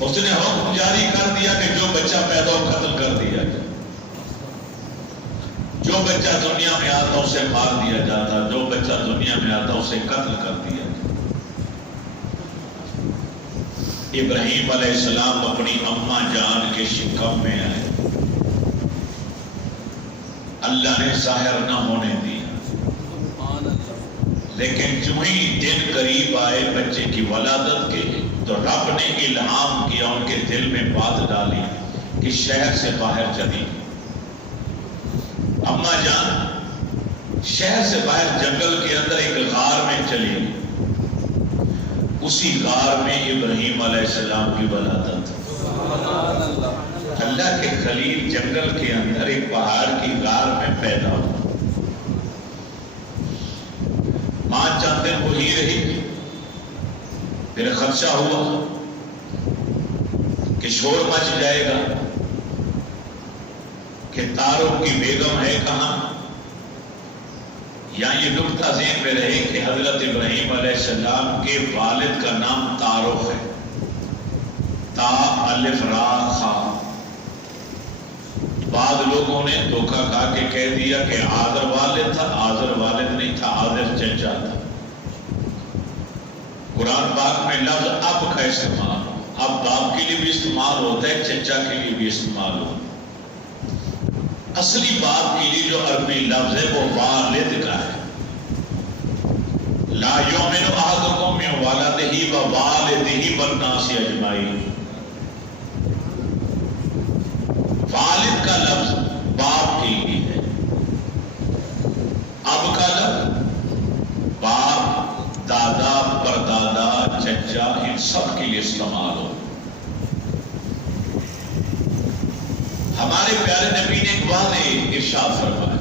اس نے حکم جاری کر دیا کہ جو بچہ پیدا ہو قتل کر دیا جائے، جو بچہ دنیا میں آتا اسے مار دیا جاتا، جو بچہ دنیا میں آتا اسے قتل کر دیا جاتا۔ ابراہیم علیہ السلام اپنی اماں جان کے شکم میں آئے، اللہ نے ظاہر نہ ہونے دیا، لیکن جو ہی دن قریب آئے بچے کی ولادت کے تو رب نے الہام کیا، ان کے دل میں بات ڈالی کہ شہر سے باہر چلی۔ اماں جان شہر سے باہر جنگل کے اندر ایک غار میں چلی، اسی غار میں ابراہیم علیہ السلام کی ولادت۔ اللہ کے خلیل جنگل کے اندر ایک پہاڑ کی غار میں پیدا ہوا۔ ماں چند دن وہی رہی، پھر خدشہ ہوا کہ شور مچ جائے گا کہ تاروں کی بیگم ہے کہاں، یا یہ نکتہ ذہن میں رہے کہ حضرت ابراہیم علیہ السلام کے والد کا نام تارخ ہے، تا الف را خا۔ بعض لوگوں نے دھوکہ کھا کے کہہ دیا کہ آذر والد تھا، آذر والد نہیں تھا، آذر چچا تھا۔ قرآن پاک میں لفظ اب کا استعمال، اب باپ کے لیے بھی استعمال ہوتا ہے، چچا کے لیے بھی استعمال ہوتا ہے۔ اصلی باپ کے لیے جو عربی لفظ ہے وہ والد کا ہے۔ لا یؤمن احدکم من ولدہ ووالدہ والناس اجمعین۔ والد کا لفظ باپ کے لیے ہے، اب کا لفظ باپ، دادا، پردادا، چچا، ان سب کے لیے استعمال ہو۔ ہمارے پیارے نبی نے ایک واضح ارشاد فرمایا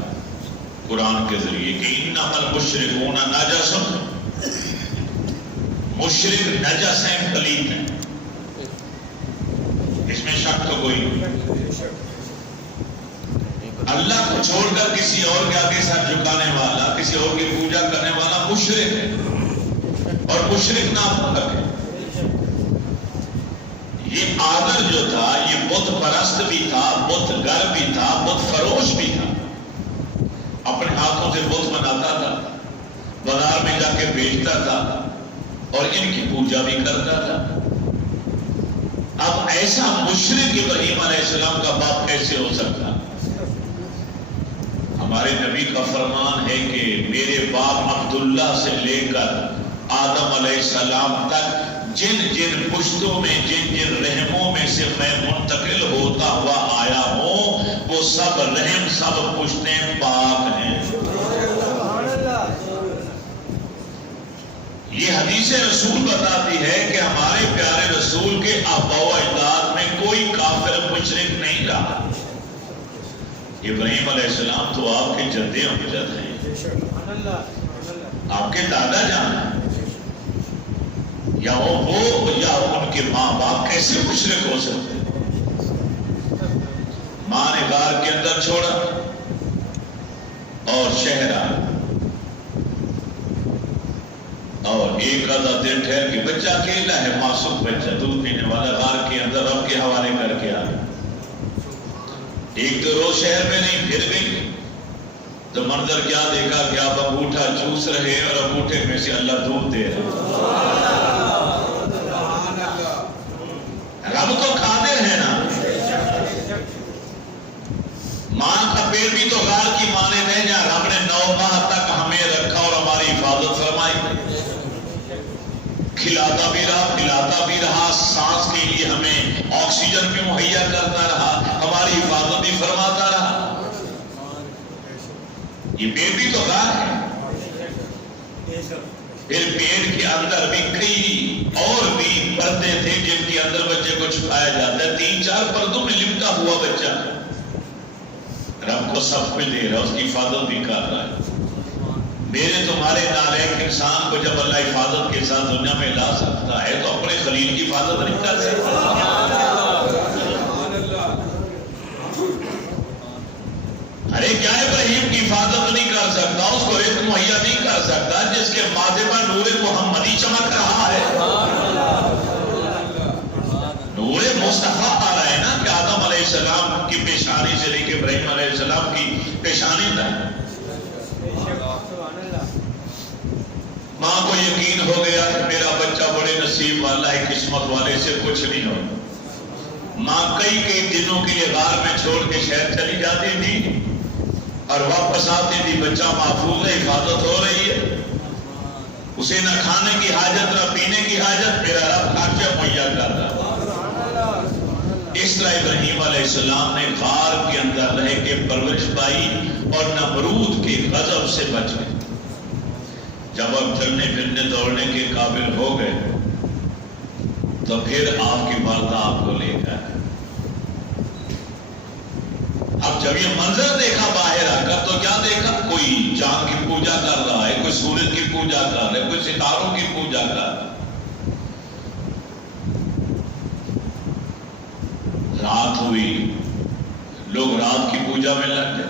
قرآن کے ذریعے کہ انما المشرکون نجس، مشرک نجس ہیں، پلید ہیں، اس میں شک تو کوئی نہیں۔ اللہ کو چھوڑ کر کسی اور کے آگے سر جھکانے والا، کسی اور کی پوجا کرنے والا مشرک ہے، اور مشرک نافرمان ہے۔ یہ آذر جو تھا یہ بت پرست بھی تھا، بت گر بھی تھا، بت فروش بھی تھا، اپنے ہاتھوں سے بت بناتا تھا، بازار میں جا کے بیچتا تھا اور ان کی پوجا بھی کرتا تھا۔ اب ایسا مشرک ابراہیم علیہ السلام کا باپ کیسے ہو سکتا؟ ہمارے نبی کا فرمان ہے کہ میرے باپ عبداللہ سے لے کر آدم علیہ السلام تک جن جن پشتوں میں، جن جن رحموں میں سے میں منتقل ہوتا ہوا آیا ہوں، وہ سب رحم، سب پشتیں پاک ہیں۔ یہ حدیث رسول بتاتی ہے کہ ہمارے پیارے رسول کے آباء و اجداد میں کوئی کافر مشرک نہیں رہا۔ ابراہیم علیہ السلام تو آپ کے جد امجد ہیں، آپ کے دادا جان ہیں، یا وہ یا ان کے ماں باپ کیسے مشرک ہو سکتے؟ ماں نے غار کے اندر چھوڑا اور شہر آیا، اور ایک آدھا دن ٹھہر کے بچہ اکیلا ہے، معصوم بچہ، دودھ پینے والا، غار کے اندر رب کے حوالے کر کے آیا۔ ایک تو روز شہر میں نہیں، پھر گئی تو منظر کیا دیکھا کہ آپ انگوٹھا چوس رہے اور انگوٹھے میں سے اللہ دودھ دے رہے۔ رب تو قادر ہے نا، ماں کا پیٹ بھی تو غار کی ماں نے نہیں، جہاں رب نے 9 ماہ تک ہمیں رکھا اور ہماری حفاظت فرمائی، کھلاتا بھی رہا، پلاتا بھی رہا، سانس کے لیے ہمیں آکسیجن بھی مہیا کرتا رہا، ہماری حفاظت بھی فرماتا رہا۔ یہ پیٹ بھی تو غار ہے۔ پھر پیٹ کے اندر بھی کئی اور بھی پردے تھے جن کے اندر بچے کو چھپایا جاتا ہے، 3-4 پردوں میں لپٹا ہوا بچہ، رب کو سب کچھ دے رہا، اس کی حفاظت بھی کر رہا ہے۔ میرے تمہارے نالائق انسان کو جب اللہ حفاظت کے ساتھ دنیا میں لا سکتا ہے تو اپنے خلیل کی حفاظت نہیں کر سکتا؟ ارے کیا ابراہیم کی حفاظت نہیں کر سکتا، اس کو رزق مہیا نہیں کر سکتا جس کے ماتھے پر نور محمدی چمک رہا ہے؟ نور پیشانی سے لے کے ابراہیم علیہ السلام کی پیشانی تک. ماں کو یقین ہو گیا کہ میرا بچہ بڑے نصیب والا ہے, قسمت والے سے کچھ نہیں ہو. ماں کئی کئی دنوں کے لیے غار میں چھوڑ کے شہر چلی جاتی تھی اور واپس آتی تھی, بچہ محفوظ ہے, حفاظت ہو رہی ہے, اسے نہ کھانے کی حاجت نہ پینے کی حاجت, میرا رب خرچہ مہیا کر رہا. اس طرح ابراہیم علیہ السلام نے غار کے اندر رہ کے پرورش پائی اور نمرود کے غضب سے بچ گئے. جب آپ چلنے پھرنے دوڑنے کے قابل ہو گئے تو پھر آپ کی والدہ آپ کو لے کر, اب جب یہ منظر دیکھا باہر آ کر تو کیا دیکھا, کوئی چاند کی پوجا کر رہا ہے, کوئی سورج کی پوجا کر رہا ہے, کوئی ستاروں کی پوجا کر رہا ہے. رات ہوئی, لوگ رات کی پوجا میں لگ گئے.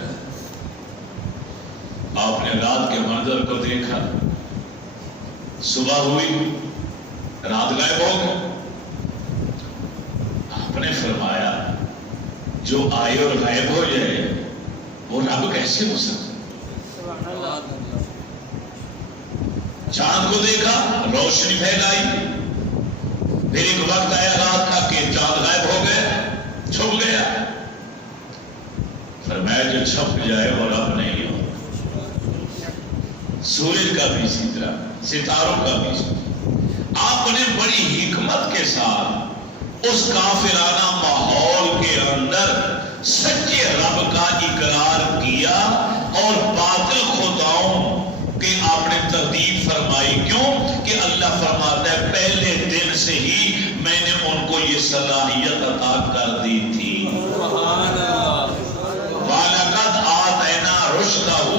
آپ نے رات کے منظر کو دیکھا. صبح ہوئی, رات غائب ہو گئی. آپ نے فرمایا جو آئے اور غائب ہو جائے وہ رب کیسے ہو سکتا. چاند کو دیکھا, روشنی پھیلائی, پھر ایک وقت آیا رات کا کہ چاند غائب ہو گئے, چھپ گیا. فرمایا جو چھپ جائے وہ رب نہیں ہو. سورج کا بھی اسی طرح, ستاروں کا بھی اسی طرح. آپ نے بڑی حکمت کے ساتھ اس کافرانہ ماحول کے اندر سچے رب کا اقرار کیا اور باطل خداؤں کی آپ نے تردید فرمائی. کیوں کہ اللہ فرماتا ہے پہلے دن سے ہی میں نے ان کو یہ صلاحیت عطا کر دی تھی. وَلَقَدْ آتَيْنَا رُشْدَهُ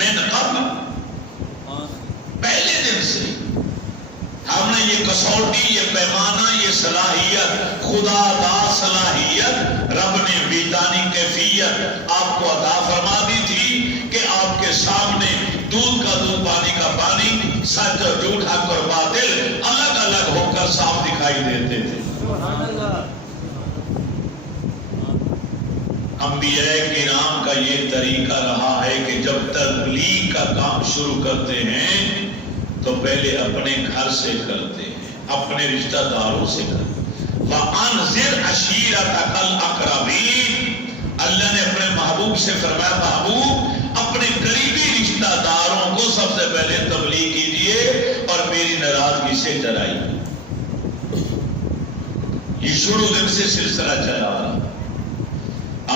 مِنْ قَبْلُ, پہلے دن سے ہم نے یہ کسوٹی, یہ پیمانہ, یہ صلاحیت, خدا دا صلاحیت, رب نے وجدانی کیفیت آپ کو عطا فرما دی تھی کہ آپ کے سامنے دودھ کا دودھ, پانی کا پانی, سچ اور جھوٹ, حق اور باطل الگ الگ ہو کر صاف دکھائی دیتے تھے. انبیاء کرام کا یہ طریقہ رہا ہے کہ جب تبلیغ کا کام شروع کرتے ہیں تو پہلے اپنے گھر سے کرتے ہیں, اپنے رشتہ داروں سے کرتے ہیں. وَأَنذِرْ عَشِيرَتَكَ الْأَقْرَبِينَ, اللہ نے اپنے محبوب سے فرمایا محبوب اپنے قریبی رشتہ داروں کو سب سے پہلے تبلیغ کیجئے اور میری ناراضگی سے ڈرائیے. یہ شروع دن سے سلسلہ چلا رہا.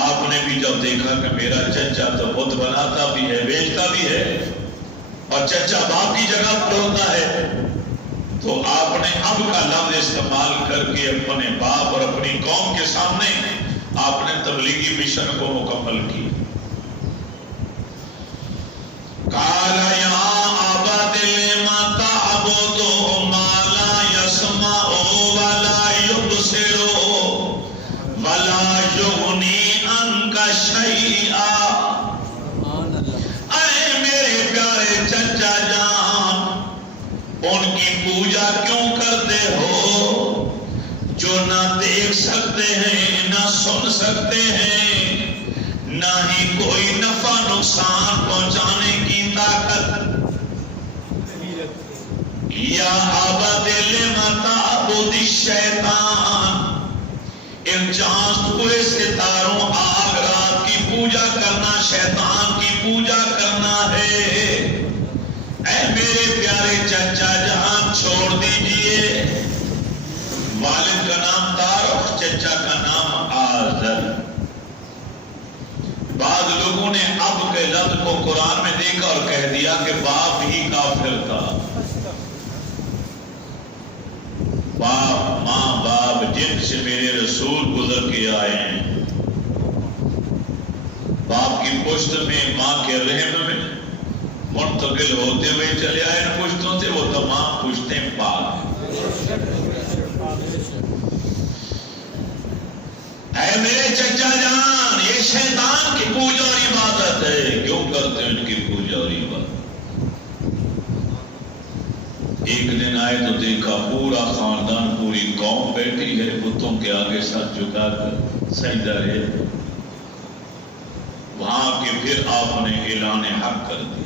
آپ نے بھی جب دیکھا کہ میرا چچا تو بت بناتا بھی ہے, بیچتا بھی ہے, اور چچا باپ کی جگہ پر ہوتا ہے, تو آپ نے اب کا لفظ استعمال کر کے اپنے باپ اور اپنی قوم کے سامنے آپ نے تبلیغی مشن کو مکمل کی. قال یا ابت لم تعبد ما لا يسمع ولا يبصر ولا يغني عنك شيئا. اے میرے پیارے چچا جان, ان کی پوجا کیوں کرتے ہو جو نہ دیکھ سکتے ہیں, نہ سن سکتے ہیں, نہ ہی کوئی نفع نقصان پہنچانے کی طاقت. یا ابت لم تعبد الشیطان, ان چاند پورے ستاروں آگ رات کی پوجا کرنا شیطان کی پوجا کرنا ہے. اے میرے پیارے چچا جہاں چھوڑ دیجئے. والد کا نام تارخ, چچا کا نام آذر. بعض لوگوں نے اب کے لفظ کو قرآن میں دیکھا اور کہہ دیا کہ باپ ہی کافر تھا. باپ, ماں باپ جن سے میرے رسول گزر کے آئے ہیں, باپ کی پشت میں ماں کے رحم میں منتقل ہوتے ہوئے چلے آئے ان پشتوں سے, وہ تمام پشتیں پاک ہیں. اے میرے چچا جان, یہ شیطان کی پوجا اور عبادت ہے. کیوں کرتے ہیں ان کی پوجا اور عبادت؟ ایک دن آئے تو دیکھا پورا خاندان, پوری قوم بیٹھی ہے بتوں کے آگے سر جھکا کر سجدہ ہے. وہاں کے پھر آپ نے اعلان حق کر دی،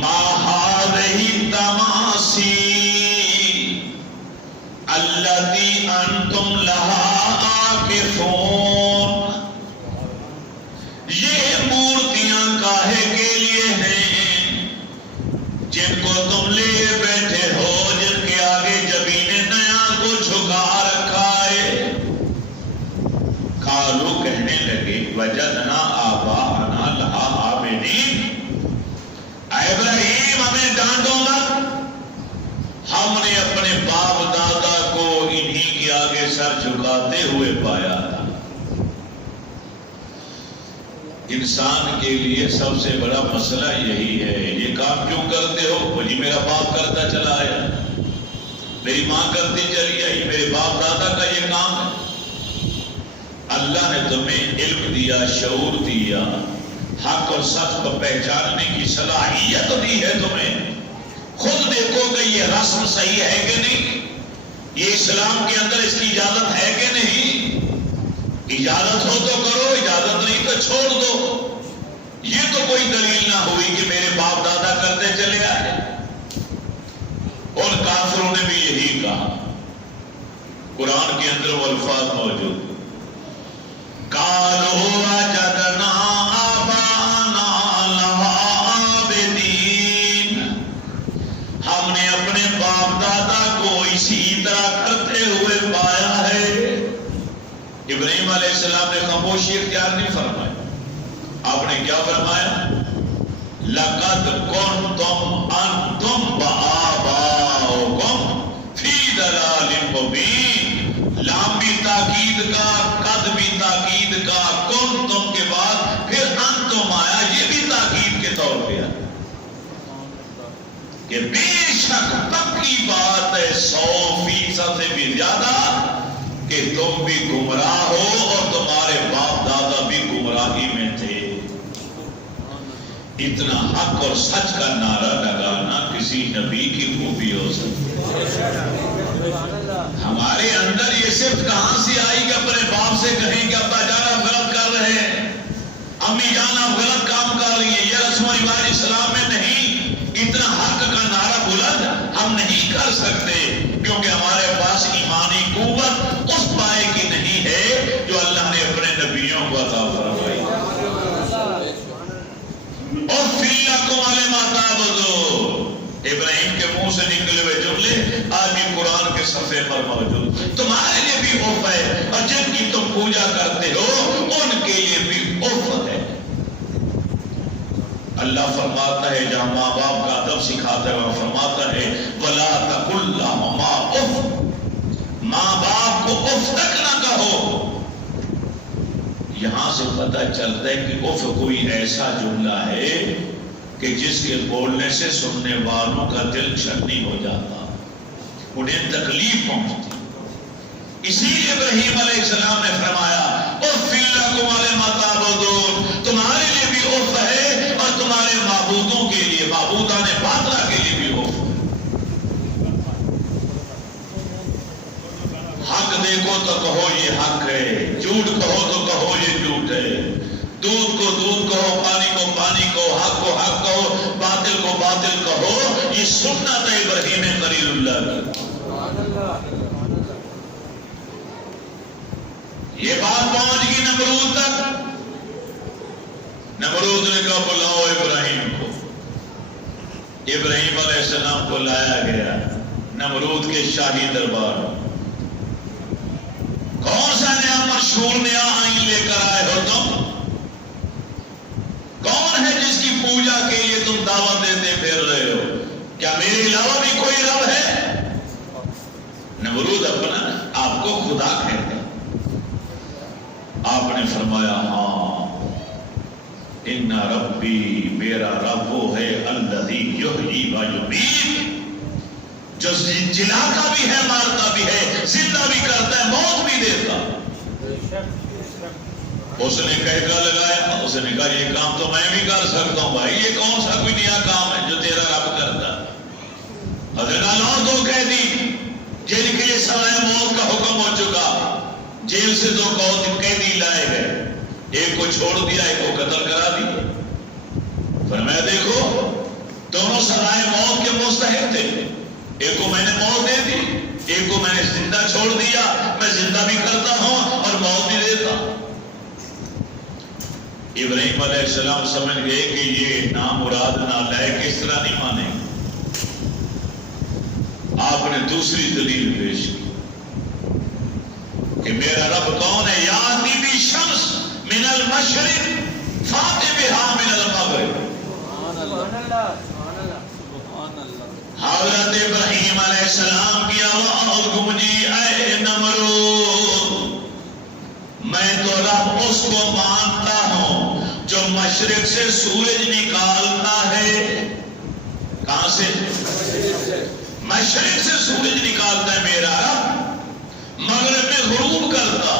ما هذه التماثيل التي انتم لها عاکفون، یہ مورتیاں کاہے کے لیے ہیں جن کو تم لیے بیٹھے ہو، جن کے آگے جبین نیا کو جھکا رکھا ہے؟ قالوا کہنے لگے وجدنا آباءنا لها عابدین، ابراہیم ہمیں ڈانٹو مت، ہم نے اپنے باپ دادا کو انہی کے آگے سر جھکاتے ہوئے پایا تھا۔ انسان کے لیے سب سے بڑا مسئلہ یہی ہے، یہ کام کیوں کرتے ہو؟ وہ جی میرا باپ کرتا چلا آیا، میری ماں کرتی چلی آئی، میرے باپ دادا کا یہ کام ہے۔ اللہ نے تمہیں علم دیا، شعور دیا، حق اور سچ کو پہچاننے کی صلاحیت دی ہے تمہیں، خود دیکھو کہ یہ رسم صحیح ہے کہ نہیں، یہ اسلام کے اندر اس کی اجازت ہے کہ نہیں، اجازت ہو تو کرو، اجازت نہیں تو چھوڑ دو۔ یہ تو کوئی دلیل نہ ہوئی کہ میرے باپ دادا کرتے چلے آئے۔ اور کافروں نے بھی یہی کہا، قرآن کے اندر وہ الفاظ موجود، قالوا وجدنا آباءنا لها عابدین، ہم نے اپنے باپ دادا کو اسی طرح کرتے ہوئے پایا ہے۔ ابراہیم علیہ السلام نے خاموشی اختیار نہیں فرمائی، آپ نے کیا فرمایا؟ لقد کنتم انتم وآباؤکم فی ضلال مبین، لام بھی تاکید کا، قد بھی تاکید کا، کنتم کے بعد پھر انتم آیا، یہ بھی تاکید کے طور پہ ہے کہ بے شک پکی بات ہے 100% سے بھی زیادہ کہ تم بھی گمراہ ہو اور تمہارے باپ دادا بھی گمراہی میں تھے۔ اتنا حق اور سچ کا نعرہ لگانا کسی نبی کی خوبی ہو سکتی ہے؟ ہمارے اندر یہ صرف کہاں سے آئی کہ اپنے باپ سے کہیں کہ ابا جان آپ غلط کر رہے ہیں، امی جان آپ غلط کام کر رہی ہیں، یہ رسم و رواج اسلام میں نہیں۔ اتنا حق کا نعرہ بلند ہم نہیں کر سکتے کیونکہ ہمارے پاس ایمانی قوت اس پائے کی نہیں ہے جو اللہ نے اپنے نبیوں کو عطا فرمائی۔ اور فی لکم لما تعبدون، ابراہیم کے منہ سے نکلے ہوئے جملے آج بھی قرآن کے صفحے پر موجود، تمہارے لیے بھی اف ہے اور جن کی تم پوجا کرتے ہو ان کے لیے بھی اف ہے۔ اللہ فرماتا ہے جہاں ماں باپ کا ادب سکھاتا ہے وہاں فرماتا ہے وَلَا تَقُلْ لَهُمَا اُفٍّ، ماں باپ کو اف تک نہ کہو۔ یہاں سے پتہ چلتا ہے کہ اف کوئی ایسا جملہ ہے کہ جس کے بولنے سے سننے والوں کا دل چھنی ہو جاتا، انہیں تکلیف پہنچتی۔ اسی لیے ابراہیم علیہ السلام نے فرمایا اُفٍّ لَكُمْ وَلِمَا تَعْبُدُونَ، تمہارے لیے بھی اف ہے اور تمہارے معبودوں کے لیے، معبودان باطلہ کے لیے بھی اف۔ حق دیکھو تو کہو یہ حق ہے، جھوٹ کہو تو کہو یہ جھوٹ ہے، دودھ کو دودھ کہو، پانی کو پانی کہو، حق کو حق کہو، باطل کو باطل کہو، یہ سنت ہے ابراہیم خلیل اللہ کی۔ یہ بات پہنچ گئی نمرود تک، نمرود نے کہا بلاؤ ابراہیم کو۔ ابراہیم علیہ السلام کو لایا گیا نمرود کے شاہی دربار۔ کون سا نیا مشہور نیا آئین لے کر آئے ہو تم؟ کون ہے جس کی پوجا کے لیے تم دعوت دیتے پھر رہے ہو؟ کیا میرے علاوہ بھی کوئی رب ہے؟ نمرود اپنا آپ کو خدا کہتے ہیں۔ آپ نے فرمایا ہاں ان ربی، میرا رب وہ ہے الذی یحیی و یمیت، جو جلاتا بھی ہے، مارتا بھی ہے، زندہ بھی کرتا ہے، موت بھی دیتا۔ اس نے کہہ لگایا، اس نے کہا یہ کام تو میں بھی کر سکتا ہوں بھائی، یہ کون سا کوئی نیا کام ہے جو تیرا رب کرتا؟ حضرت اور دو قیدی جن کے لیے سزائے موت کا حکم ہو چکا، جیل سے دو قیدی لائے گئے، ایک کو چھوڑ دیا، ایک کو قتل کرا دیا۔ فرمایا دیکھو دونوں سزائے موت کے مستحق تھے، ایک کو میں نے موت دے دی، ایک کو میں نے زندہ چھوڑ دیا، میں زندہ بھی کرتا ہوں اور موت بھی دیتا ہوں۔ ابراہیم علیہ السلام سمجھ گئے کہ یہ نامراد نالائق کس طرح نہیں مانے گا۔ آپ نے دوسری دلیل پیش کی کہ میرا رب کون ہے؟ یاتی بھی شمس من المشرق فاتی بہا من المغرب۔ حضرت ابراہیم علیہ السلام کی آواز گونجی، اے نمرود میں تو رب اس کو مانتا ہوں جو مشرق سے سورج نکالتا ہے۔ کہاں سے؟ مشرق سے سورج نکالتا ہے میرا رب، مغرب میں غروب کرتا۔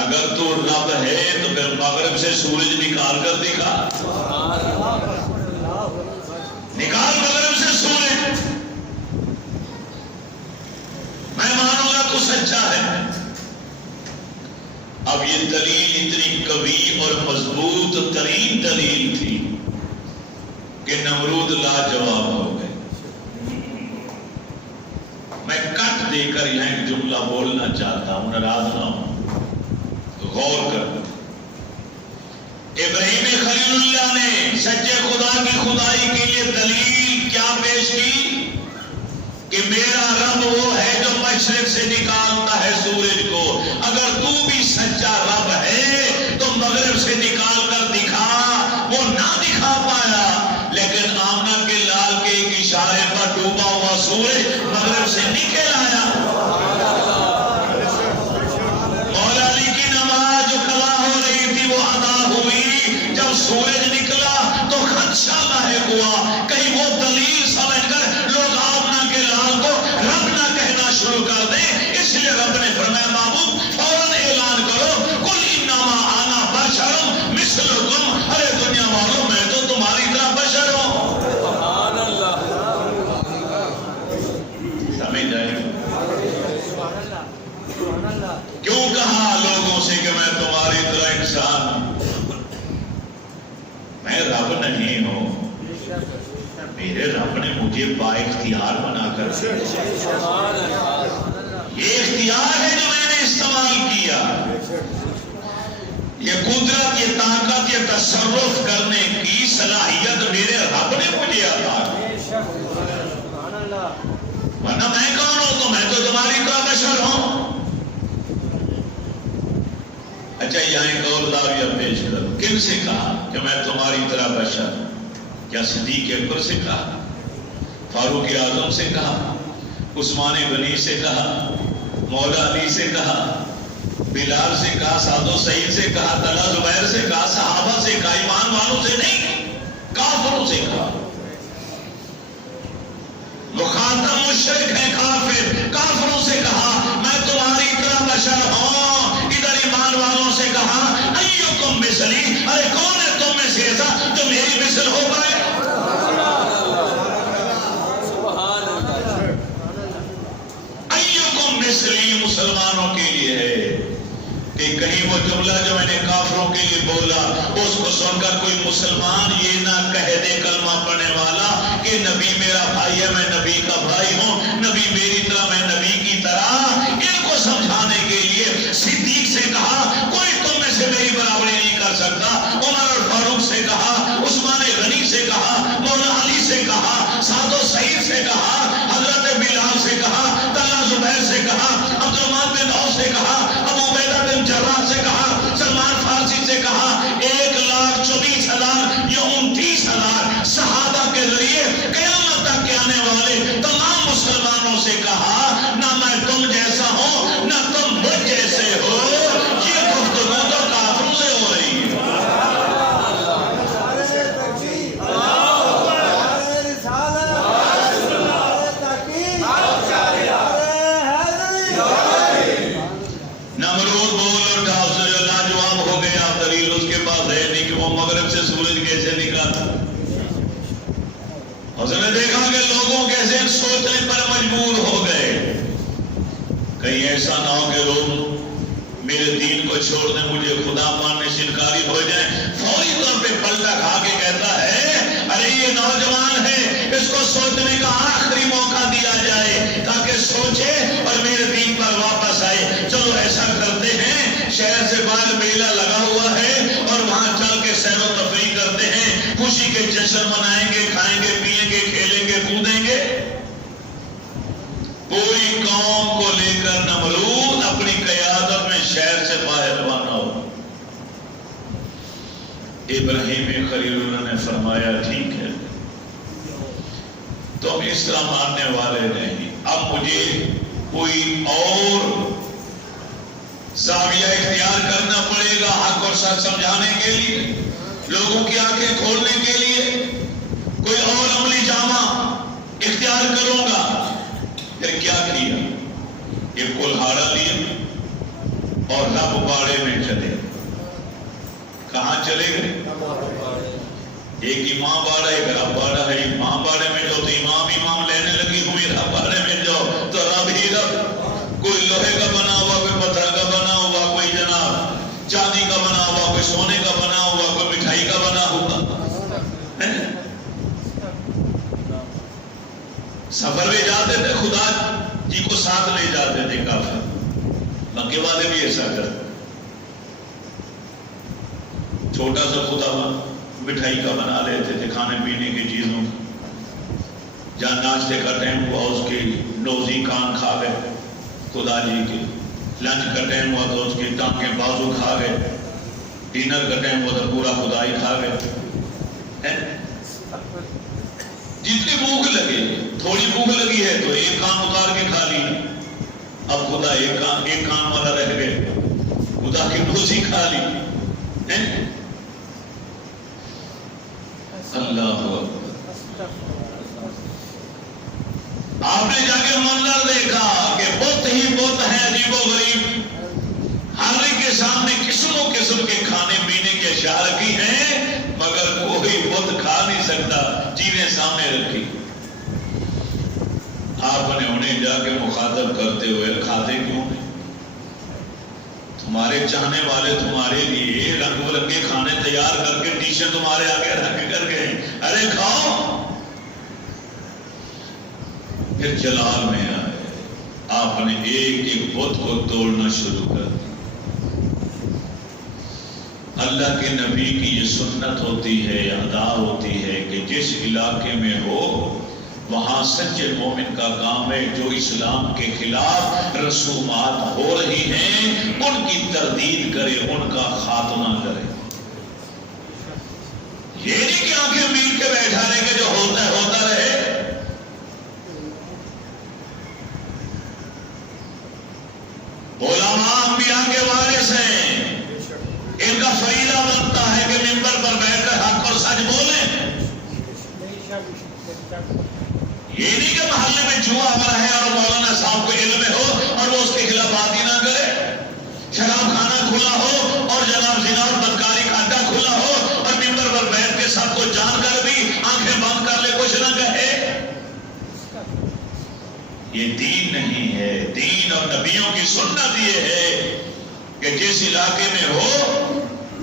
اگر تو رب ہے تو پھر مغرب سے سورج نکال کر دکھا، نکال مغرب سے سورج، میں مانوں گا تو سچا ہے۔ اب یہ دلیل اتنی قوی اور مضبوط ترین دلیل تھی کہ نمرود لاجواب ہو گئے۔ میں کٹ دے کر یہاں ایک جملہ بولنا چاہتا ہوں، ناراض نہ ہوں، غور کر۔ ابراہیم خلیل اللہ نے سچے خدا کی خدائی کے لیے دلیل کیا پیش کی کہ میرا رب وہ ہے جو مشرق سے نکالتا ہے سورج کو۔ اگر تو بھی سچا رب ہے تو مغرب سے نکال کر دکھا۔ وہ نہ دکھا پایا، لیکن آمنہ کے لال کے ایک اشارے پر ڈوبا ہوا سورج مغرب سے نکل آیا۔ مولا علی کی نماز جو قضا ہو رہی تھی وہ ادا ہوئی۔ جب سورج نکلا تو خدشہ لاحق ہوا کہیں وہ دلیل سمجھ کر لوگ آمنہ کے لال کو رب نہ کہنا شروع کر دیں۔ اس لیے رب نے فرمایا محبوب فوراً اعلان کرو، قل انما انا بشر مثلکم، ارے دنیا والوں میں تو تمہاری طرح بشر ہوں۔ سبحان اللہ، سمجھ آئے؟ کیوں کہا لوگوں سے کہ میں تمہاری طرح انسان ہوں؟ میں رب نہیں ہوں، میرے رب نے مجھے با اختیار بنا کر دیا۔ یہ اختیار ہے جو میں نے استعمال کیا، یہ قدرت، یہ طاقت، یہ تصرف کرنے کی صلاحیت میرے رب نے مجھے عطا کی۔ ورنہ میں کون ہوں؟ تو میں تو تمہاری طرح بشر ہوں۔ اچھا یہاں ایک اور دعویٰ پیش کرو، کن سے کہا کہ میں تمہاری طرح بشر؟ کیا صدیق اکبر سے کہا، فاروق اعظم سے کہا، عثمان غنی سے کہا، مولا علی سے کہا، بلال سے کہا، سعد و سعید سے کہا، طلحہ زبیر سے کہا، صحابہ سے کہا، ایمان والوں سے نہیں، کافروں سے کہا۔ مخاطب مشرک ہے کافر، کافروں سے کہا میں تمہاری طرح بشر ہوں۔ ادھر ایمان والوں سے کہا ایکم مثلی، ارے کون ہے تم میں سے ایسا جو میری مثل ہو پائے؟ ایکم مثلی مسلمانوں کے لیے ہے کہ کہیں وہ جملہ جو میں نے کافروں کے لیے بولا اس کو سن کر کوئی مسلمان یہ نہ کہہ دے کلمہ پڑھنے والا کہ نبی میرا بھائی ہے، میں نبی کا بھائی ہوں، نبی میری طرح، میں نبی کی طرح۔ ان کو سمجھانے کے لیے صدیق سے کہا کوئی تم میں سے میری برابری نہیں کر سکتا، عمر اور فاروق سے کہا، عثمان غنی سے کہا، مولا علی سے کہا، سعد و سعید سے کہا، حضرت بلال سے کہا، طلحہ زبیر سے کہا، عبد الرحمن بن عوف سے کہا، ابو عبیدہ بن جراح سے کہا، سلمان فارسی سے کہا، 1,24,000 یا 29,000 صحابہ کے ذریعے قیامت تک کے آنے والے تمام مسلمانوں سے کہا نہ میں تم جیسا ہوں نہ تم مجھ جیسے ہو۔ یہ گفتگو تو کافروں سے ہو رہی ہے۔ نمرود بول اٹھا، اس سے لاجواب ہو گیا، دلیل اس کے پاس ہے نہیں کہ وہ مغرب سے سورج کیسے نکلا۔ اس نے دیکھا کہ لوگوں کیسے سوچنے پر مجبور ہو گئے، کہیں ایسا نہ ہو کہ لوگ میرے دین کو چھوڑ دیں، مجھے خدا ماننے سے انکاری ہو جائیں، فوری طور پہ پلٹا کھا کے کہتا ہے ارے یہ نوجوان ہے، اس کو سوچنے کا آخری موقع دیا جائے تاکہ سوچے اور میرے دین پر واپس آئے۔ چلو ایسا کرتے ہیں، شہر سے باہر میلہ لگا ہوا ہے اور وہاں چل کے سیر و تفریح کرتے ہیں، خوشی کے جشن منائیں گے، کھائیں گے، پیئیں گے، کھیلیں گے، کودیں گے۔ پوری قوم کو لے کر نمرود اپنی قیادت میں شہر سے باہر روانہ ہو۔ ابراہیم خلیل اللہ نے فرمایا ٹھیک ہے، تم اس طرح ماننے والے نہیں، اب مجھے کوئی اور زاویہ اختیار کرنا پڑے گا حق اور سچ سمجھانے کے لیے، لوگوں کی آنکھیں کھولنے کے لیے کوئی اور عملی جامہ اختیار کروں گا۔ پھر کیا کیا؟ یہ کلہاڑا لیا اور رب باڑے میں چلے۔ کہاں چلے گئے؟ ایک امام باڑا، ایک رب باڑا ہے۔ امام باڑے میں جاؤ تو امام لینے لگی ہوئی، رب باڑے میں جاؤ تو رب ہی رب، کوئی لوہے کا بنا ہوا، کوئی پتھر کا بنا ہوا، کوئی جناب چاندی کا بنا ہوا، کوئی سونے کا بنا ہوا، کوئی مٹھائی کا بنا ہوا۔ سفر میں جاتے تھے، خدا جی کو ساتھ لے جاتے تھے کافر، مکے والے بھی ایسا کرتے، چھوٹا سا خدا مٹھائی کا بنا لیتے تھے، کھانے پینے کی چیزوں، جہاں ناشتے کا ٹائم ہوا اس کی نوزی کان کھا گئے خدا جی کے، لنچ کا ٹائم ہوا تو اس کی ٹانکیں بازو کھا گئے، ڈنر کا ٹائم ہوا تو پورا خدا ہی کھا گئے۔ جتنی بھوک لگے، تھوڑی بھوک لگی ہے تو ایک کان اتار کے کھا لی، اب خدا ایک کان والا رہ گئے، خدا کی نوزی کھا لی۔ اللہ آپ نے جا کے منظر دیکھا کہ بت ہی بت ہے، عجیب و غریب، ہر ایک کے سامنے قسم و قسم کے کھانے پینے کے اشیاء رکھی ہیں، مگر کوئی بت کھا نہیں سکتا، چیزیں سامنے رکھی۔ آپ نے انہیں جا کے مخاطب کرتے ہوئے کھاتے کیوں نہیں؟ تمہارے چاہنے والے تمہارے لیے رنگ برنگے کھانے تیار کر کے ڈشیں تمہارے آگے رکھ کر گئے، ارے کھاؤ۔ پھر جلال میں آئے، آپ نے ایک ایک بت کو توڑنا شروع کر دیا۔ اللہ کے نبی کی یہ سنت ہوتی ہے، ادا ہوتی ہے کہ جس علاقے میں ہو وہاں سچے مومن کا کام ہے جو اسلام کے خلاف رسومات ہو رہی ہیں ان کی تردید کرے، ان کا خاتمہ کرے۔ یہ نہیں کہ آنکھیں مل کے بیٹھا رہے کہ جو ہوتا ہے ہوتا رہے۔ علماء انبیاء کے وارث ہیں، ان کا فریضہ بنتا ہے کہ منبر پر بیٹھ کر حق اور سچ بولیں۔ یہ نہیں کہ محلے میں جوا ہوا ہے اور مولانا صاحب کو علم ہو اور وہ اس کے خلاف بات ہی نہ کرے، شراب خانہ کھلا ہو اور جناب زنا اور بدکاری کا اڈا کھلا ہو اور منبر پر بیٹھ کے سب کو جان کر بھی آنکھیں بند کر لے، کچھ نہ کہے۔ یہ دین نہیں ہے۔ دین اور نبیوں کی سنت یہ ہے کہ جس علاقے میں ہو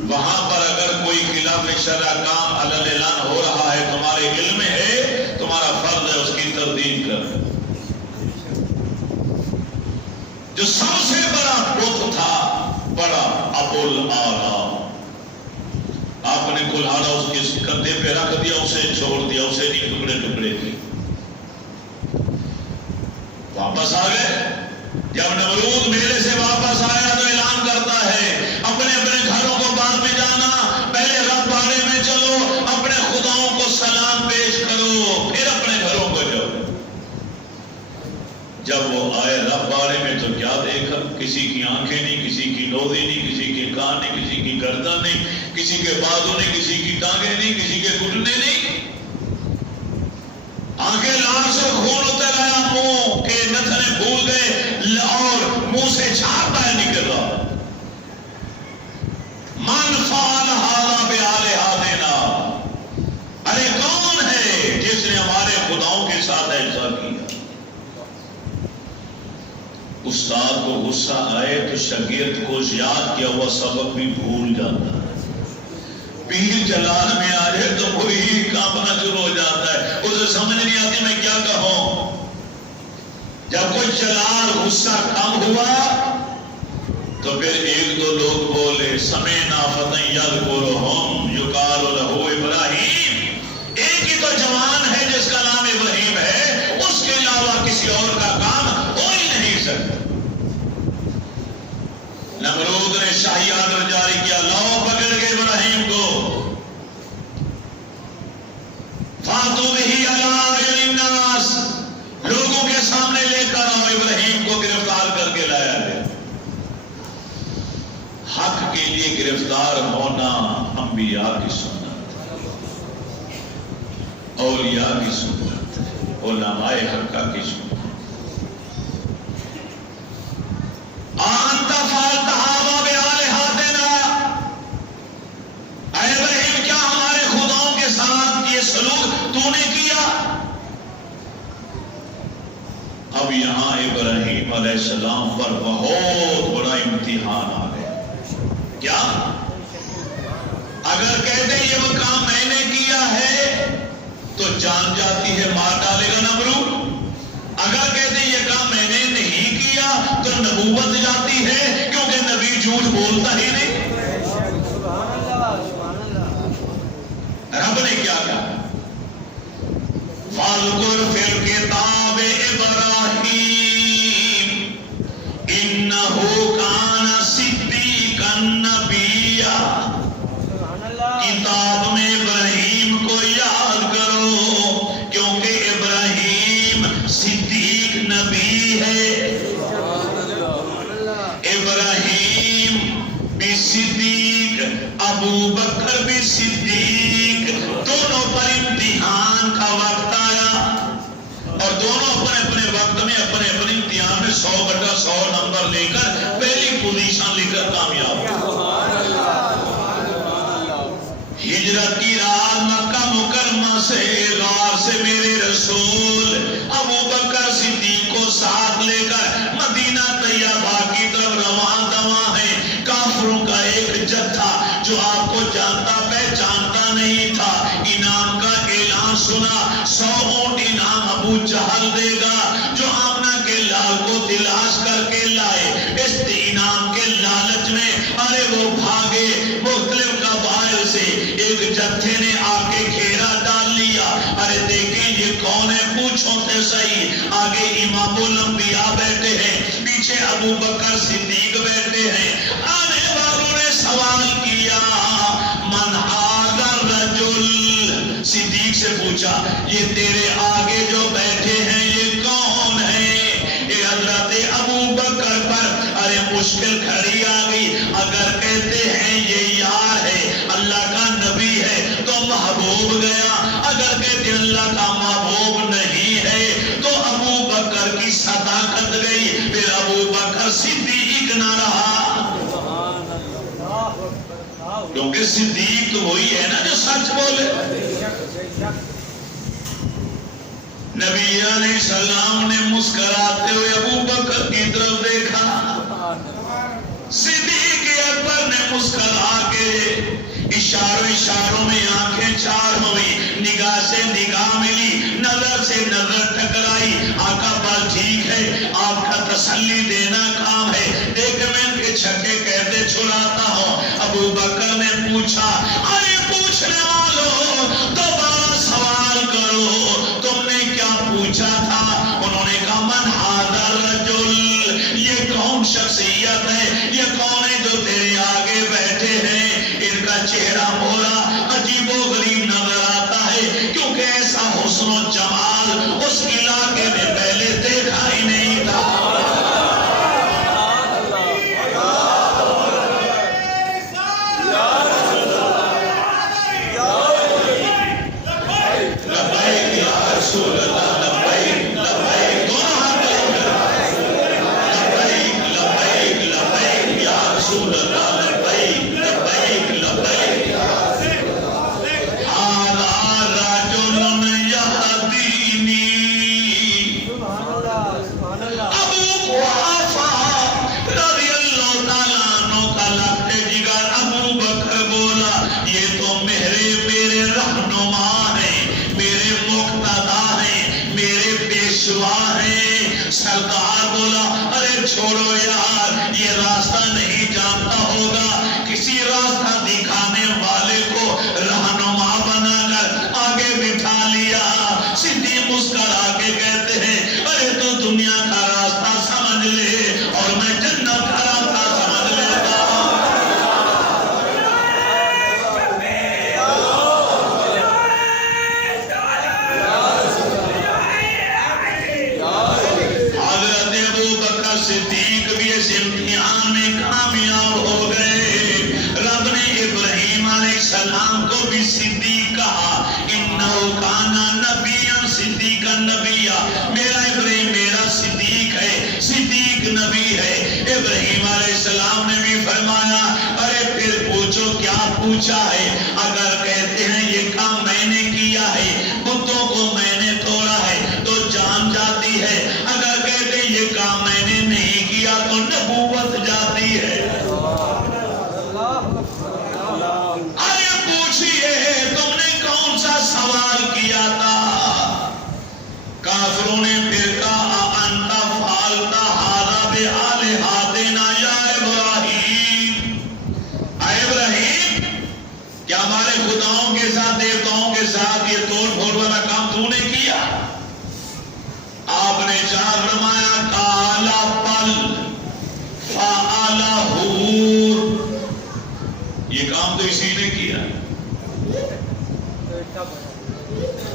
وہاں پر اگر کوئی خلاف شرع کام علل اعلان ہو رہا ہے، تمہارے علم ہے، تمہارا فرض ہے اس کی تردید کر۔ جو سب سے بڑا بت تھا، بڑا ابو الاعلی، آپ نے کلہاڑا اس کے کندھے پہ رکھ دیا، اسے چھوڑ دیا، اسے نہیں ٹکڑے ٹکڑے کیے، واپس آ گئے۔ جب نمرود میلے سے واپس آیا تو اعلان کرتا ہے اپنے اپنے گھروں کو بعد میں جانا، پہلے رب باڑے میں چلو، اپنے خداؤں کو سلام پیش کرو، پھر اپنے گھروں کو جاؤ۔ جب وہ آئے رب باڑے میں تو کیا دیکھا؟ کسی کی آنکھیں نہیں، کسی کی نوزی نہیں، کسی کے کان نہیں، کسی کی گردن نہیں، کسی کے بازو نہیں، کسی کی ٹانگیں نہیں، کسی کے گھٹنے نہیں، آنکھیں لال سے خون اتر آیا، منہ کے نتنے پھول گئے اور منہ سے جھاگ باہر نکل رہا۔ من فعل ھذا بآلہتنا، ارے کون ہے جس نے ہمارے خداؤں کے ساتھ ایسا کیا؟ استاد کو غصہ آئے تو شاگرد کو یاد کیا ہوا سبق بھی بھول جاتا ہے. پیر جلال میں آ جائے تو وہی کانپنا شروع ہو جاتا ہے, اسے سمجھ نہیں آتی میں کیا کہوں. جب کوئی جلال غصہ کم ہوا تو پھر ایک دو لوگ بولے سمینا فتح یذکرہم یقال لہ ابراہیم. ایک ہی تو جوان ہے جس کا نام ابراہیم ہے, اس کے علاوہ کسی اور کا کام ہو ہی نہیں سکتا. نمرود نے شاہی آرڈر جاری کیا, لاؤ پکڑ کے ابراہیم کو, فاتو بہی علی اعین الناس, لوگوں کے سامنے لے کر آؤ. ابراہیم کو گرفتار کر کے لایا گیا. حق کے لیے گرفتار ہونا انبیاء کی سنت, اولیاء کی سنت, علماء حقہ کی سنت. آنت فالتہا بآلہتنا, اے ابراہیم کیا ہمارے خداؤں کے ساتھ یہ سلوک تو نے کیا؟ اب یہاں ابراہیم علیہ السلام پر بہت بڑا امتحان آ گیا. کیا اگر کہتے یہ وہ کام میں نے کیا ہے تو جان جاتی ہے, مار ڈالے گا نمرود. اگر کہتے یہ کام میں نے نہیں کیا تو نبوت جاتی ہے, کیونکہ نبی جھوٹ بولتا ہی نہیں. رب نے کیا کہا, فَاذْكُرْ فِي الْكِتَابِ إِبْرَاهِيمَ إِنَّهُ كَانَ صِدِّيقًا نَبِيًّا. کتاب میں ابراہیم کو یاد کرو کیونکہ ابراہیم صدیق نبی ہے. ابراہیم بھی صدیق, ابو بکر بھی صدیق, دونوں پر امتحان کا وقت آیا اور دونوں اپنے اپنے وقت میں اپنے اپنے امتحان میں 100/100 نمبر لے کر پہلی پوزیشن لے کر کامیاب. ہجرت کی رات مکہ مکرمہ سے غار سے میرے رسول ابو بکر صدیق کو ساتھ لے کر مدینہ طیبہ کی طرف رواں دواں ہے. کافروں کا ایک جتھا جو آپ کو جانتا پہچانتا نہیں تھا, انعام کا اعلان سنا, 100 اونٹ انعام ابو جہل دے گا, جو آمنہ کے لال کو تلاش کر کے لائے. اس انعام کے لالچ میں ارے وہ بھاگے, مختلف قبائل سے ایک جتھے نے آ کے گھیرا ڈال لیا. ارے دیکھیں یہ کون ہے, پوچھو تے صحیح. آگے امام الانبیاء بیٹھے ہیں, پیچھے ابو بکر صدیق بیٹھے ہیں. آنے والوں نے سوال کیا من ھذا الرجل, صدیق سے پوچھا یہ تیرے آگے جو بیٹھے ہیں یہ کون ہے؟ یہ حضرت ابو بکر پر ارے مشکل کھڑی آ گئی. اگر کہتے ہیں یہ یار ہے, اللہ کا نبی ہے تو محبوب گیا. اگر کہتے اللہ کا محبوب نہیں ہے تو ابو بکر کی صداقت گئی. پھر ابو بکر صدیق نہ رہا, کیونکہ صدیق تو وہی ہے نا جو سچ بولے. نبی علیہ السلام نے مسکراتے ہوئے ابو بکر کی طرف دیکھا. صدیق اکبر نے مسکرا کے اشاروں میں آنکھیں چار ہوئی, نگاہ سے نگاہ ملی, نظر سے نظر ٹکرائی. آقا بات ٹھیک ہے, آپ کا تسلی دینا کام ہے, دیکھ میں ان کے چھکے کہتے چھڑاتا ہوں. ابو بکر نے پوچھا ارے پوچھنے والوں دوبارہ سوال کرو, تم نے کیا پوچھا تھا؟ انہوں نے کہا من ھذا الرجل, یہ کون شخصیت ہے, یہ کون ہے جو تیرے آگے بیٹھے ہیں؟ ان کا چہرہ مورا عجیب و غریب نظر آتا ہے, کیونکہ ایسا حسن و جمال اس علاقے میں پہلے دیکھا ہی نہیں تھا. سردار بولا ارے چھوڑو یار، یہ راستہ نہیں جانتا ہوگا، کسی راستہ دکھانے والے کو رہنما بنا کر آگے بٹھا لیا۔ صدیق مسکرا کے کہتے ہیں ارے تو دنیا کا راستہ سمجھ لے اور میں جنت کا راستہ سمجھ لیتا ہوں۔ حضرت ابوبکر صدیق بھی اس امتحان میں کامیاب ہو گئے۔ رب نے ابراہیم علیہ السلام کو بھی صدیق کہا، انہو کانا نبیا صدیقا نبیا، میرا ابراہیم میرا صدیق ہے، صدیق نبی ہے۔ ابراہیم علیہ السلام نے بھی فرمایا ارے پھر پوچھو کیا پوچھا ہے، اگر کہتے ہیں یہ کام میں نے کیا ہے، بتوں کو میں نے توڑا ہے تو جان جاتی ہے، اگر کہتے ہیں یہ کام میں نے نہیں کیا تو نبوت جاتی ہے۔ ارے پوچھئے تم نے کون سا سوال کیا تھا؟ کافروں نے پھر کہا انت فعلت ھذا بآلہتنا یا ابراہیم، اے ابراہیم کیا ہمارے خداؤں کے ساتھ دیوتاؤں کے ساتھ یہ توڑ پھوڑ والا کام تو نے کیا؟ آپ نے جواب فرمایا قال بل فعلہ، یہ کام تو اسی نے کیا،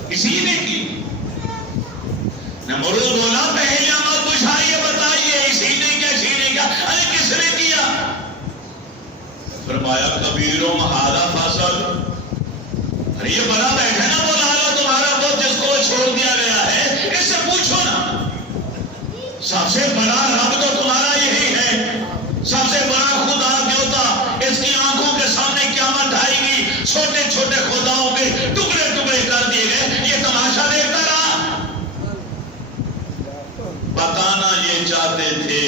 اسی نے کی۔ نمرود بولا پہلے مت بجھائیے، بتائیے اسی نے کیا، اسی نے کیا، ارے کس نے کیا؟ فرمایا کبیروں ھذا فصل، ارے یہ بڑا بیٹھا نا وہ لالا تمہارا بت جس کو وہ چھوڑ دیا گیا ہے، اس سے پوچھو نا، سب سے بڑا رب تو تمہارا یہی ہے، سب سے بڑا خدا دیوتا، اس کی آنکھوں کے سامنے قیامت آئے گی، چھوٹے چھوٹے خداؤں کے ٹکڑے ٹکڑے کر دیے گئے، یہ تماشا دیکھتا رہا۔ بتانا یہ چاہتے تھے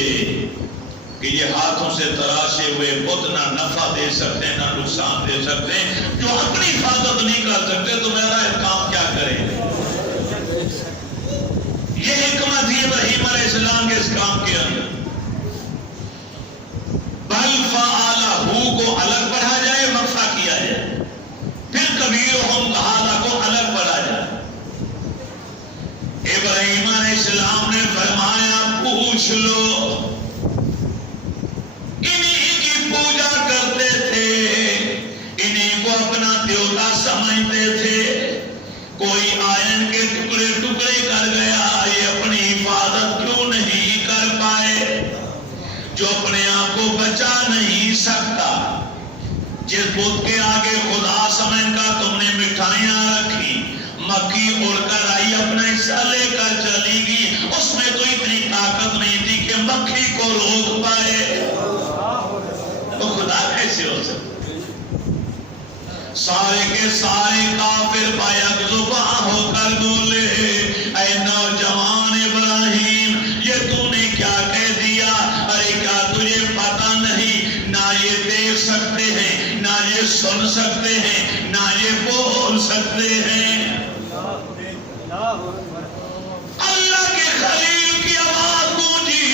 کہ یہ ہاتھوں سے تراشے ہوئے بت نہ نفع دے سکتے نہ نقصان دے سکتے، جو اپنی حفاظت نہیں کر سکتے تو میرا کام کیا کرے؟ یہ حکمت تھی ابراہیم علیہ السلام کے اس کام کے اندر۔ بل فعلہ کو الگ پڑھا جائے، وقفہ کیا جائے، پھر کبیرہم ھذا کو الگ پڑھا جائے۔ ابراہیم علیہ السلام نے فرمایا پوچھ لو، انہی کی پوجا کرتے تھے، انہی کو اپنا دیوتا سمجھتے تھے، کوئی آئن کے ٹکڑے ٹکڑے کر گیا، یہ اپنی حفاظت کیوں نہیں کر پائے؟ جو اپنے آپ کو بچا نہیں سکتا، جس بت کے آگے خدا سمجھ کر تم نے مٹھائیاں رکھی، مکھی اڑ کر آئی اپنا حصہ لے کر چلی گی، اس میں تو اتنی طاقت نہیں تھی کہ مکھی کو روک پائے، تو خدا کیسے ہو سکتا؟ سارے کے سارے کافر بیک زباں ہو کر بولے اے نوجوان ابراہیم، یہ تو نے کیا کہہ دیا؟ ارے کیا تجھے پتا نہیں، نہ یہ دیکھ سکتے ہیں، نہ یہ سن سکتے ہیں، نہ یہ بول سکتے ہیں۔ اللہ کے خلیل کی آواز گونجی،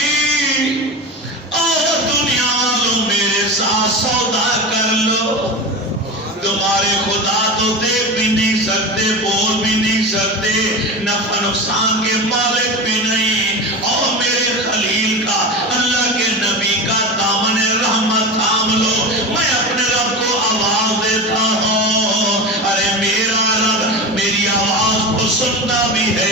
اور دنیا والوں میرے ساتھ سودا کر لو، تمہارے خدا تو دیکھ بھی نہیں سکتے، بول بھی نہیں سکتے، نفع نقصان کے مالک بھی نہیں، اور میرے خلیل کا، اللہ کے نبی کا دامن رحمت تھام لو، میں اپنے رب کو آواز دیتا ہوں، ارے میرا رب میری آواز کو سنتا بھی ہے،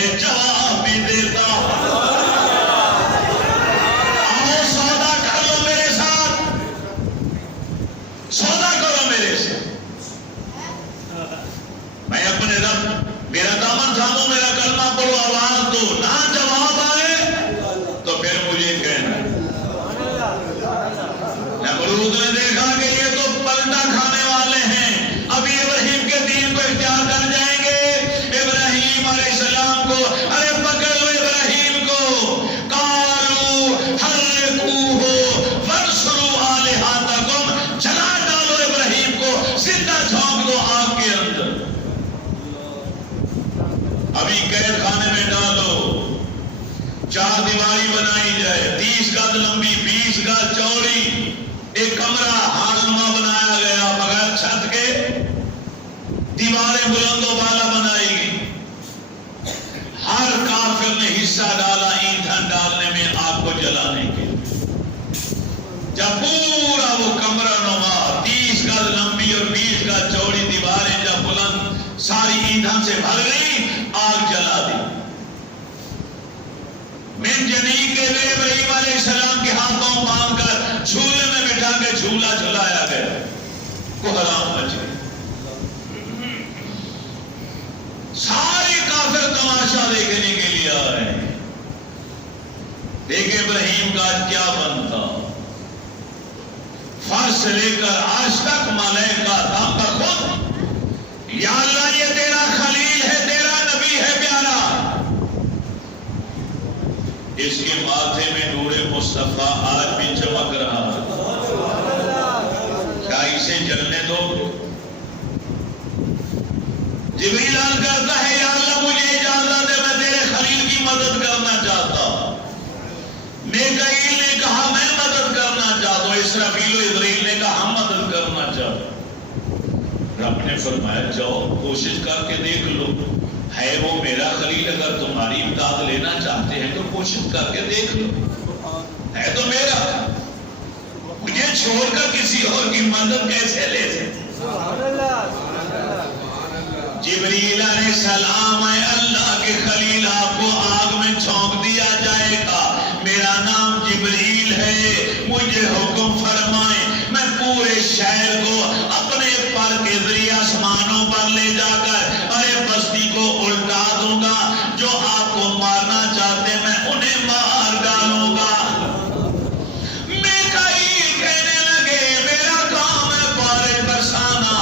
چار دیواری بنائی جائے، 30 گز لمبی 20 گز چوڑی، ایک کمرہ ہالنما بنایا گیا بغیر چھت کے، دیواریں بلند و بالا بنائی گئی. ہر کافر نے حصہ ڈالا ایندھن ڈالنے میں، آگ کو جلانے کے. جب پورا وہ کمرہ نما 30 گز لمبی اور 20 گز چوڑی دیواریں جب بلند ساری ایندھن سے بھر گئی، آگ جلا دی. من جنی کے لیے ابراہیم علیہ السلام کے ہاتھوں باندھ کر جھولے میں بٹھا کے جھولا جھلایا گیا. کوہرام مچ گئی. سارے کافر تماشا دیکھنے کے لیے آ رہے ہیں. دیکھ ابراہیم کا کیا بنتا، فرش لے کر آج تک ملائکہ دم بخود، یا اللہ یہ تیرا خلیل ہے، تیرا نبی ہے پیارا. اس کے ماتھے میں نور مصطفیٰ آج بھی چمک رہا ہے. کیا اسے جلنے دو؟ جبریل عرض کرتا ہے یا اللہ مجھے اجازت دے، میں تیرے خلیل کی مدد کرنا چاہتا ہوں. میکائیل نے کہا میں مدد کرنا چاہتا ہوں. اسرافیل و ابراہیل نے کہا ہم مدد کرنا چاہتے ہیں. رب نے فرمایا جاؤ کوشش کر کے دیکھ لو، ہے وہ میرا خلیل، اگر تمہاری امداد لینا چاہتے ہیں تو کوشش کر کے دیکھ لو، ہے تو میرا. مجھے چھوڑ کر کسی اور کی مدد کیسے لے سکتے؟ جبریل علیہ السلام اے اللہ کے خلیل، آپ کو آگ میں چھونک دیا جائے گا. میرا نام جبریل ہے، مجھے حکم فرمائیں، میں پورے شہر کو اپنے پر کے ذریعے آسمانوں پر لے جا کر ارے بستی کو الٹا دوں گا. جو آپ کو مارنا چاہتے میں انہیں مار ڈالوں گا. میکائیل کہنے لگے میرا کام ہے بارش برسانا،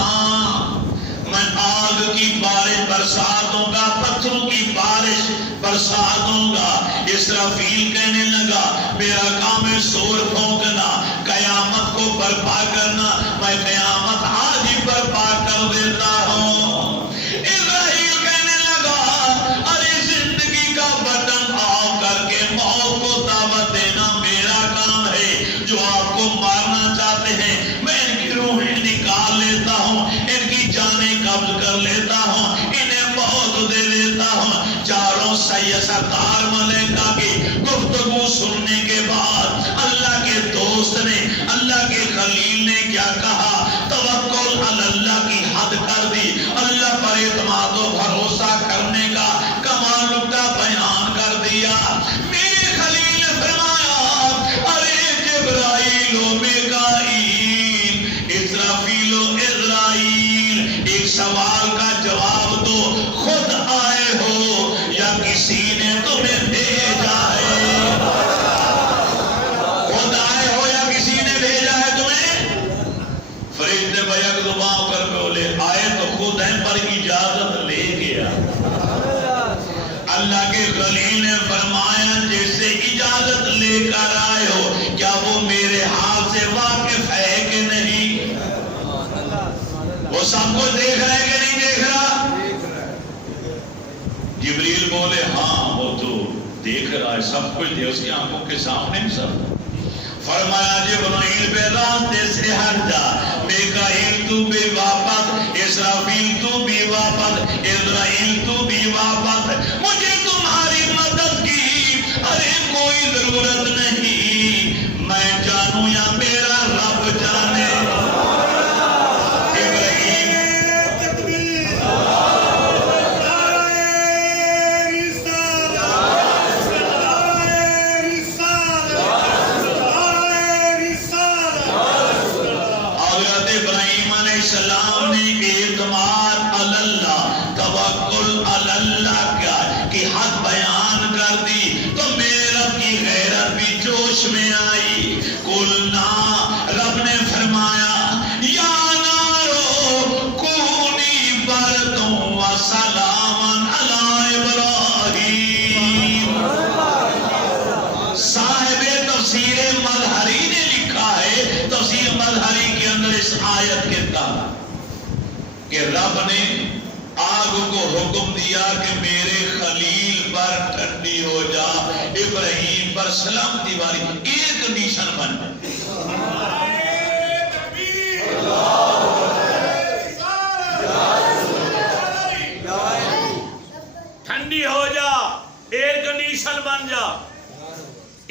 میں آگ کی بارش برسا دوں گا، پتھروں کی بارش برسا دوں گا. اسرافیل کہنے لگا میرا کام ہے سور پھونکنا، قیامت کو برپا کرنا، میں قیامت آج ہی برپا کر دیتا ہوں. اسرائیل کہنے لگا ارے زندگی کا بٹن آف کر کے موت کو دعوت دینا میرا کام ہے. جو آپ کو مارنا چاہتے ہیں میں ان کی روحیں نکال لیتا ہوں، ان کی جانیں قبض کر لیتا ہوں، انہیں موت دے دیتا ہوں. چاروں سردار ملائکہ کی گفتگو سننے کے بعد اللہ کے دوست نے، اللہ کے خلیل نے کیا کہا؟ توکل علی اللہ کی حد کر دی. اللہ پر اعتماد و بھروسہ کرنے کا کمال نکتہ بیان کر دیا. میرے خلیل نے فرمایا ارے جبرائیل و میکائیل، اسرافیل و اسرائیل، ایک سوال کا جواب دو، خود آئے ہو یا کسی نے تمہیں بھیجا ہے؟ خود آئے ہو یا کسی نے بھیجا ہے تمہیں؟ فرشتے بیک زبان کر بولے آئے تو خود ہیں پر اجازت لے گیا. اللہ کے خلیل نے فرمایا جیسے اجازت لے کر آئے ہو، کیا وہ میرے ہاتھ سے واقف ہے کہ نہیں؟ وہ سب کچھ دیکھ رہا ہے کہ نہیں دیکھ رہا؟ جبریل بولے ہاں وہ تو دیکھ رہا ہے، سب کچھ دے اس کی آنکھوں کے سامنے سب. فرمایا جبرائیل بے راستے سے ہٹ جا، میکائیل تو بھی واپس، اسرافیل تو بھی واپس، اسرائیل تو بھی واپس. مجھے تمہاری مدد کی ارے کوئی ضرورت نہیں، میں جانوں یا میرا رب جانے. السلام نے اعتماد اللہ، توکل اللہ کی حد بیان کر دی تو میرے رب کی غیرت بھی جوش میں آئی. قلنا، رب نے فرمایا یا نارو کونی بردوں و سلاما علی ابراہیم. صاحب تفسیر مظہری نے لکھا ہے، تفسیر مظہری کے اندر اس آیت کے تحت کہ رب نے آگ کو حکم دیا کہ میرے خلیل پر ٹھنڈی ہو جا، ابراہیم پر سلامتی والی ایک کنڈیشن بن ٹھنڈی ہو جا، ایئر کنڈیشن بن جا،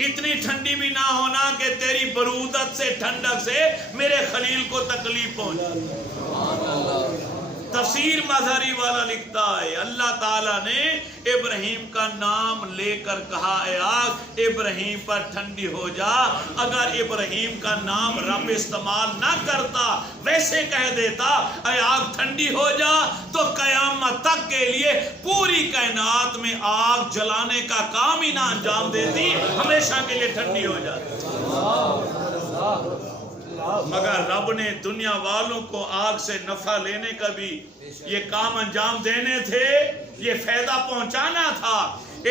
اتنی ٹھنڈی بھی نہ ہونا کہ تیری برودت سے ٹھنڈک سے میرے خلیل کو تکلیف پہنچے۔ تفسیر مظہری والا لکھتا ہے اللہ تعالیٰ نے ابراہیم کا نام لے کر کہا اے آگ ابراہیم پر ٹھنڈی ہو جا۔ اگر ابراہیم کا نام رب استعمال نہ کرتا، ویسے کہہ دیتا اے آگ ٹھنڈی ہو جا، تو قیامت تک کے لیے پوری کائنات میں آگ جلانے کا کام ہی نہ انجام دیتی، ہمیشہ کے لیے ٹھنڈی ہو جاتی۔ مگر رب نے دنیا والوں کو آگ سے نفع لینے کا بھی یہ کام انجام دینے تھے، یہ فائدہ پہنچانا تھا،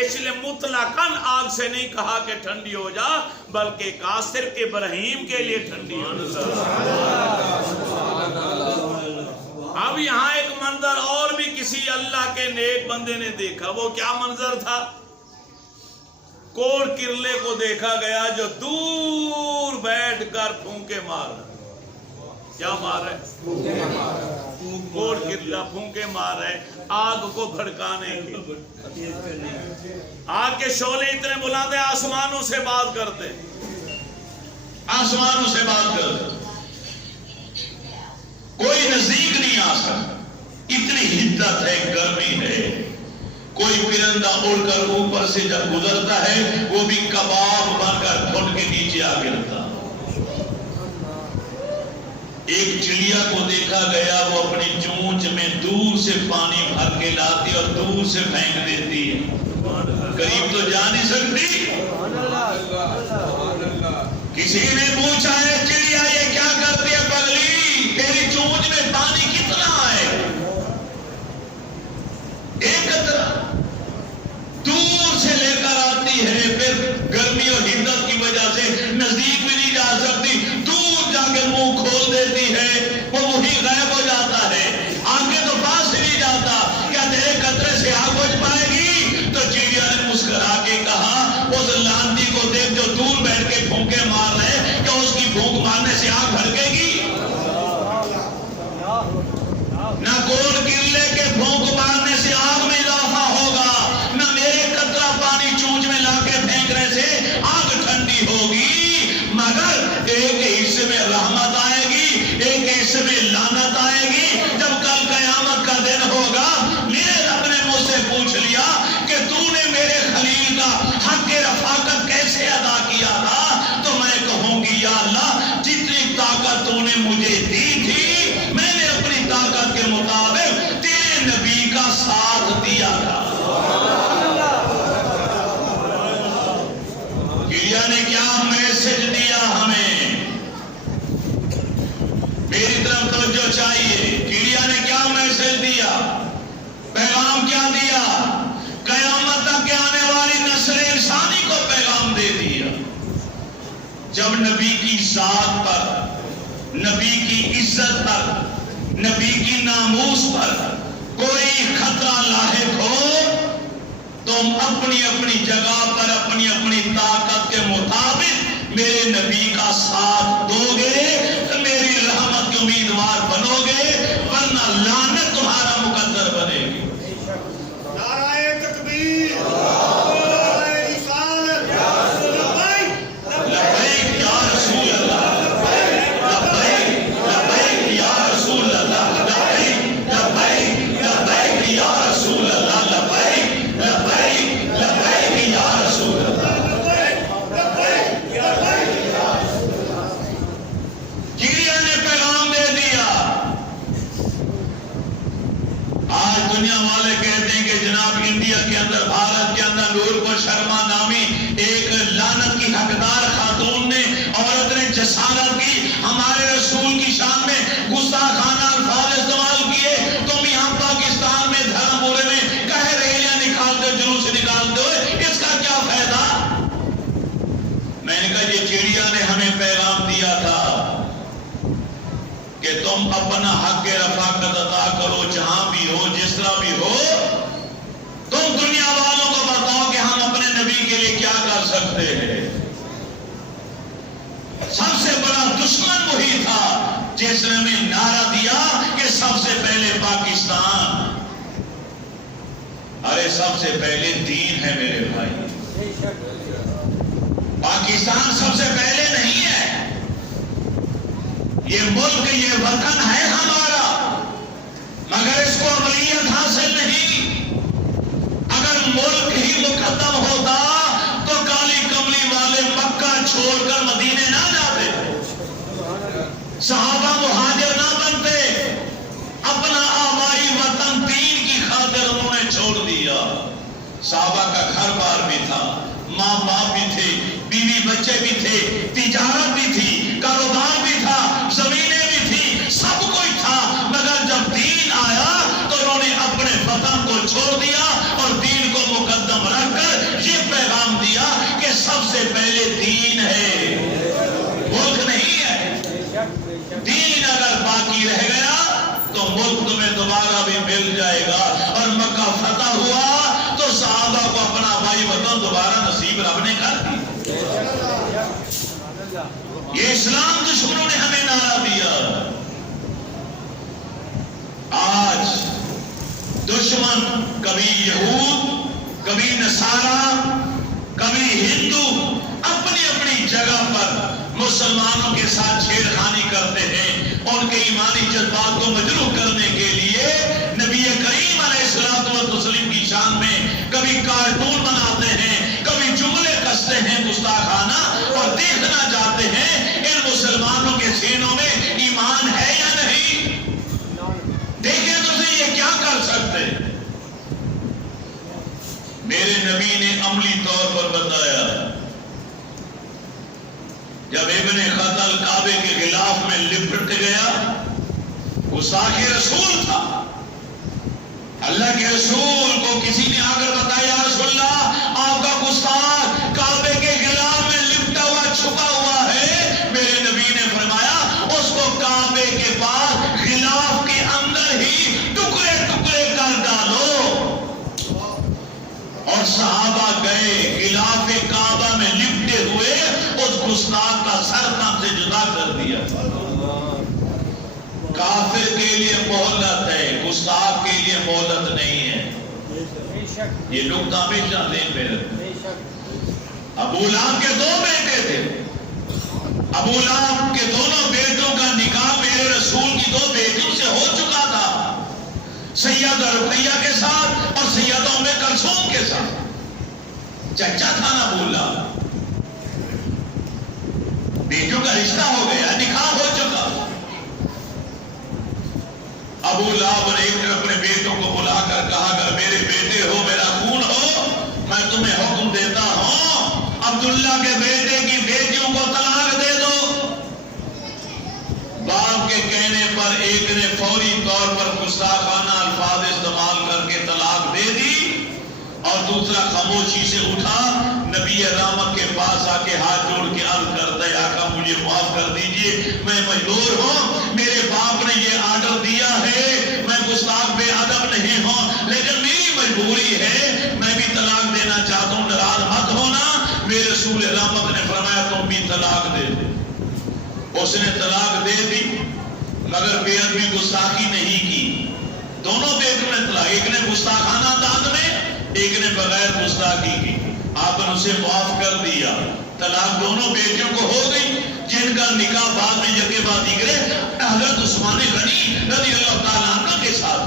اس لیے مطلقاً آگ سے نہیں کہا کہ ٹھنڈی ہو جا، بلکہ کہا صرف ابراہیم کے لیے ٹھنڈی ہو جا۔ اب یہاں ایک منظر اور بھی کسی اللہ کے نیک بندے نے دیکھا، وہ کیا منظر تھا؟ کوڑ کرلے کو دیکھا گیا جو دور بیٹھ کر پھونکے مار رہا۔ کیا مار رہا ہے؟ کوڑ کرلا پھونکے مار رہا ہے آگ کو بھڑکانے کے۔ آگ کے شعلے اتنے بلند ہیں آسمانوں سے بات کرتے، آسمانوں سے بات کرتے، کوئی نزدیک نہیں آ سکتا، اتنی حدت ہے، گرمی ہے۔ کوئی پرندہ اڑ کر اوپر سے جب گزرتا ہے وہ بھی کباب بن کر گھٹ کے نیچے آ گرتا۔ ایک چڑیا کو دیکھا گیا، وہ اپنی چونچ میں دور سے پانی بھر کے لاتی اور دور سے پھینک دیتی ہے، قریب تو جا نہیں سکتی۔ کسی نے پوچھا ہے چڑیا یہ کیا کرتی ہے پگلی، تیری چونچ میں پانی کتنا ہے؟ ایک قطرہ دور سے لے کر آتی ہے، پھر گرمی اور حدت کی وجہ سے نزدیک بھی نہیں جا سکتی، دور جا کے منہ کھول دیتی ہے، وہ وہی غائب ہو جاتا ہے، آگے تو پاس ہی نہیں جاتا۔ کیا تیرے قطرے سے آگ بجھ پائے گی؟ تو چڑیا نے مسکرا کے کہا اس لانتی کو دیکھ جو دور بیٹھ کے پھونکے مار رہے، کیا اس کی پھونک مارنے سے آگ بھڑکے گی؟ نہ کوڑ کرلے کے پھونک مارنے سے آگ میں اضافہ ہوگا، نہ میرے قطرہ پانی چونچ میں لا کے پھینکنے سے آگ ٹھنڈی ہوگی، مگر ایک حصے میں رحمت آئے گی، ایک حصے میں لعنت آئے گی۔ جب کل قیامت کا دن ہوگا، میرے رب نے مجھ سے پوچھ لیا کہ تو نے میرے خلیل کا حق رفاقت کیسے ادا کیا تھا، تو میں کہوں گی یا اللہ جتنی طاقت تو نے مجھے دی تھی، میں نے اپنی طاقت کے مطابق تیرے نبی کا ساتھ دیا تھا۔ چڑیا نے کیا میسج دیا ہمیں؟ میری طرف توجہ چاہیے، چڑیا نے کیا میسج دیا، پیغام کیا دیا؟ قیامت تک کے آنے والی نسل انسانی کو پیغام دے دیا۔ جب نبی کی ذات پر، نبی کی عزت پر، نبی کی ناموس پر کوئی خطرہ لاحق ہو، تم اپنی اپنی جگہ پر اپنی اپنی طاقت کے مطابق میرے نبی کا ساتھ دو گے تو میری رحمت کے امیدوار بنو گے، ورنہ لعنت تمہارا مقدر بنے گی۔ نعرہ تکبیر، نعرہ رسالت، لبیک یا رسول اللہ، لبیک لبیک یا رسول اللہ، لبیک لبیک لبیک یا رسول اللہ، لبیک لبیک لبیک یا رسول اللہ۔ چڑیا نے پیغام دے دیا۔ آج دنیا والے کہتے ہیں کہ جناب انڈیا کے اندر، بھارت کے اندر نورپور شرما نامی ایک لعنت کی حقدار خاتون نے، عورت نے جسارت کی، ہمارے رسول کی شان میں گستاخانہ الفاظ استعمال کیے، تم یہاں پاکستان میں دھرم پورے میں کہے ریلیاں نکالتے ہو، جلوس نکالتے ہو، اس کا کیا فائدہ؟ میں نے کہا یہ چڑیا نے ہمیں پیغام دیا تھا کہ تم اپنا حق رفاقت ادا کرو، جہاں بھی ہو، جس طرح بھی ہو، تم دنیا والوں کو بتاؤ کہ ہم اپنے نبی کے لیے کیا کر سکتے ہیں۔ سب سے بڑا دشمن وہی تھا جس نے ہمیں نعرہ دیا کہ سب سے پہلے پاکستان، ارے سب سے پہلے دین ہے میرے بھائی، پاکستان سب سے پہلے نہیں ہے، یہ ملک، یہ وطن ہے ہمارا، مگر اس کو عملیت حاصل نہیں۔ اگر ملک ہی مقدم ہوتا تو کالی کملی والے مکہ چھوڑ کر مدینے نہ جاتے، صحابہ مہاجر نہ بنتے، اپنا آبائی وطن دین کی خاطر انہوں نے چھوڑ دیا۔ صحابہ کا گھر بار بھی تھا، ماں باپ بھی تھے، بیوی بچے بھی تھے، تجارت بھی تھی، کاروبار بھی تھا، زمینیں بھی تھی، سب کچھ تھا، مگر جب دین آیا تو انہوں نے اپنے وطن کو چھوڑ دیا اور دین کو مقدم رکھ کر یہ پیغام دیا کہ سب سے پہلے دین ہے، ملک نہیں ہے۔ دین اگر باقی رہ گیا تو ملک تمہیں دوبارہ بھی مل جائے گا، اور مکہ فتح ہوا تو صحابہ کو اپنا بھائی وطن دوبارہ نصیب رب نے کر دی۔ یہ اسلام دشمنوں نے ہمیں نعرہ دیا۔ آج دشمن کبھی یہود، کبھی نصارہ، کبھی ہندو اپنی اپنی جگہ پر مسلمانوں کے ساتھ چھیڑخانی کرتے ہیں، ان کے ایمانی جذبات کو مجروح کرنے کے لیے نبی کریم علیہ الصلوۃ والتسلیم کی شان میں کبھی کارٹون بناتے ہیں، کبھی جملے کستے ہیں گستاخانہ، اور دیکھنا چاہتے ہیں ان مسلمانوں کے سینوں میں ایمان ہے یا نہیں۔ دیکھیں تو صحیح یہ کیا کر سکتے۔ میرے نبی نے عملی طور پر بتایا، جب ابن خطل کعبے کے غلاف میں لپٹ گیا، گستاخ رسول تھا، اللہ کے رسول کو کسی نے آ کر بتایا یا رسول اللہ آپ کا گستاخ کعبے کے غلاف میں لپٹا ہوا چھپا ہوا ہے، میرے نبی نے فرمایا اس کو کعبے کے پاس غلاف کے اندر ہی ٹکڑے ٹکڑے کر ڈالو۔ اور صحابہ گئے، غلاف کعبہ میں لپٹے ہوئے اس گستاخ کا سر تن سے جدا کر دیا۔ کافر کے لیے مہلت ہے، گستاخ کے لیے مہلت نہیں ہے۔ یہ نقطہ ہمیشہ ذہن میں رکھیں۔ ابو لہب کے دو بیٹے تھے، ابو لہب کے دونوں بیٹوں کا نکاح میرے رسول کی دو بیٹیوں سے ہو چکا تھا، سیدہ رقیہ کے ساتھ اور سیدہ ام کلثوم کے ساتھ۔ چچا تھا نا ابو لہب، بیٹوں کا رشتہ ہو گیا، نکاح ہو چکا۔ ابو لہب نے ایک دن اپنے بیٹوں کو بلا کر کہا اگر میرے بیٹے ہو، میرا خون ہو، میں تمہیں حکم دیتا ہوں عبداللہ کے بیٹے کی بیٹیوں کو طلاق دے دو۔ باپ کے کہنے پر ایک نے فوری طور پر گستاخانہ الفاظ استعمال کر کے طلاق دے دی، اور دوسرا خاموشی سے اٹھا، نبی رحمت کے پاس آ کے ہاتھ جوڑ کے عرض کرتا ہے آقا مجھے معاف کر دیجئے، میں مجبور ہوں، میرے باپ نے یہ آرڈر دیا ہے، میں گستاخ بے ادب نہیں ہوں، لیکن میری مجبوری ہے، میں بھی طلاق دینا چاہتا ہوں، ناراض مت ہونا۔ میرے رسول رحمت نے فرمایا تم بھی طلاق دے دو۔ اس نے طلاق دے دی، مگر بے ادبی گستاخی نہیں کی۔ دونوں بیٹوں نے طلاق، ایک نے گستاخانہ انداز میں، ایک نے بغیر گستاخی کی، آپ نے اسے معاف کر دیا۔ طلاق دونوں بیٹیوں کو ہو گئی، جن کا نکاح بعد میں یکے بعد دیگرے حضرت عثمان غنی رضی اللہ تعالیٰ عنہ کے ساتھ۔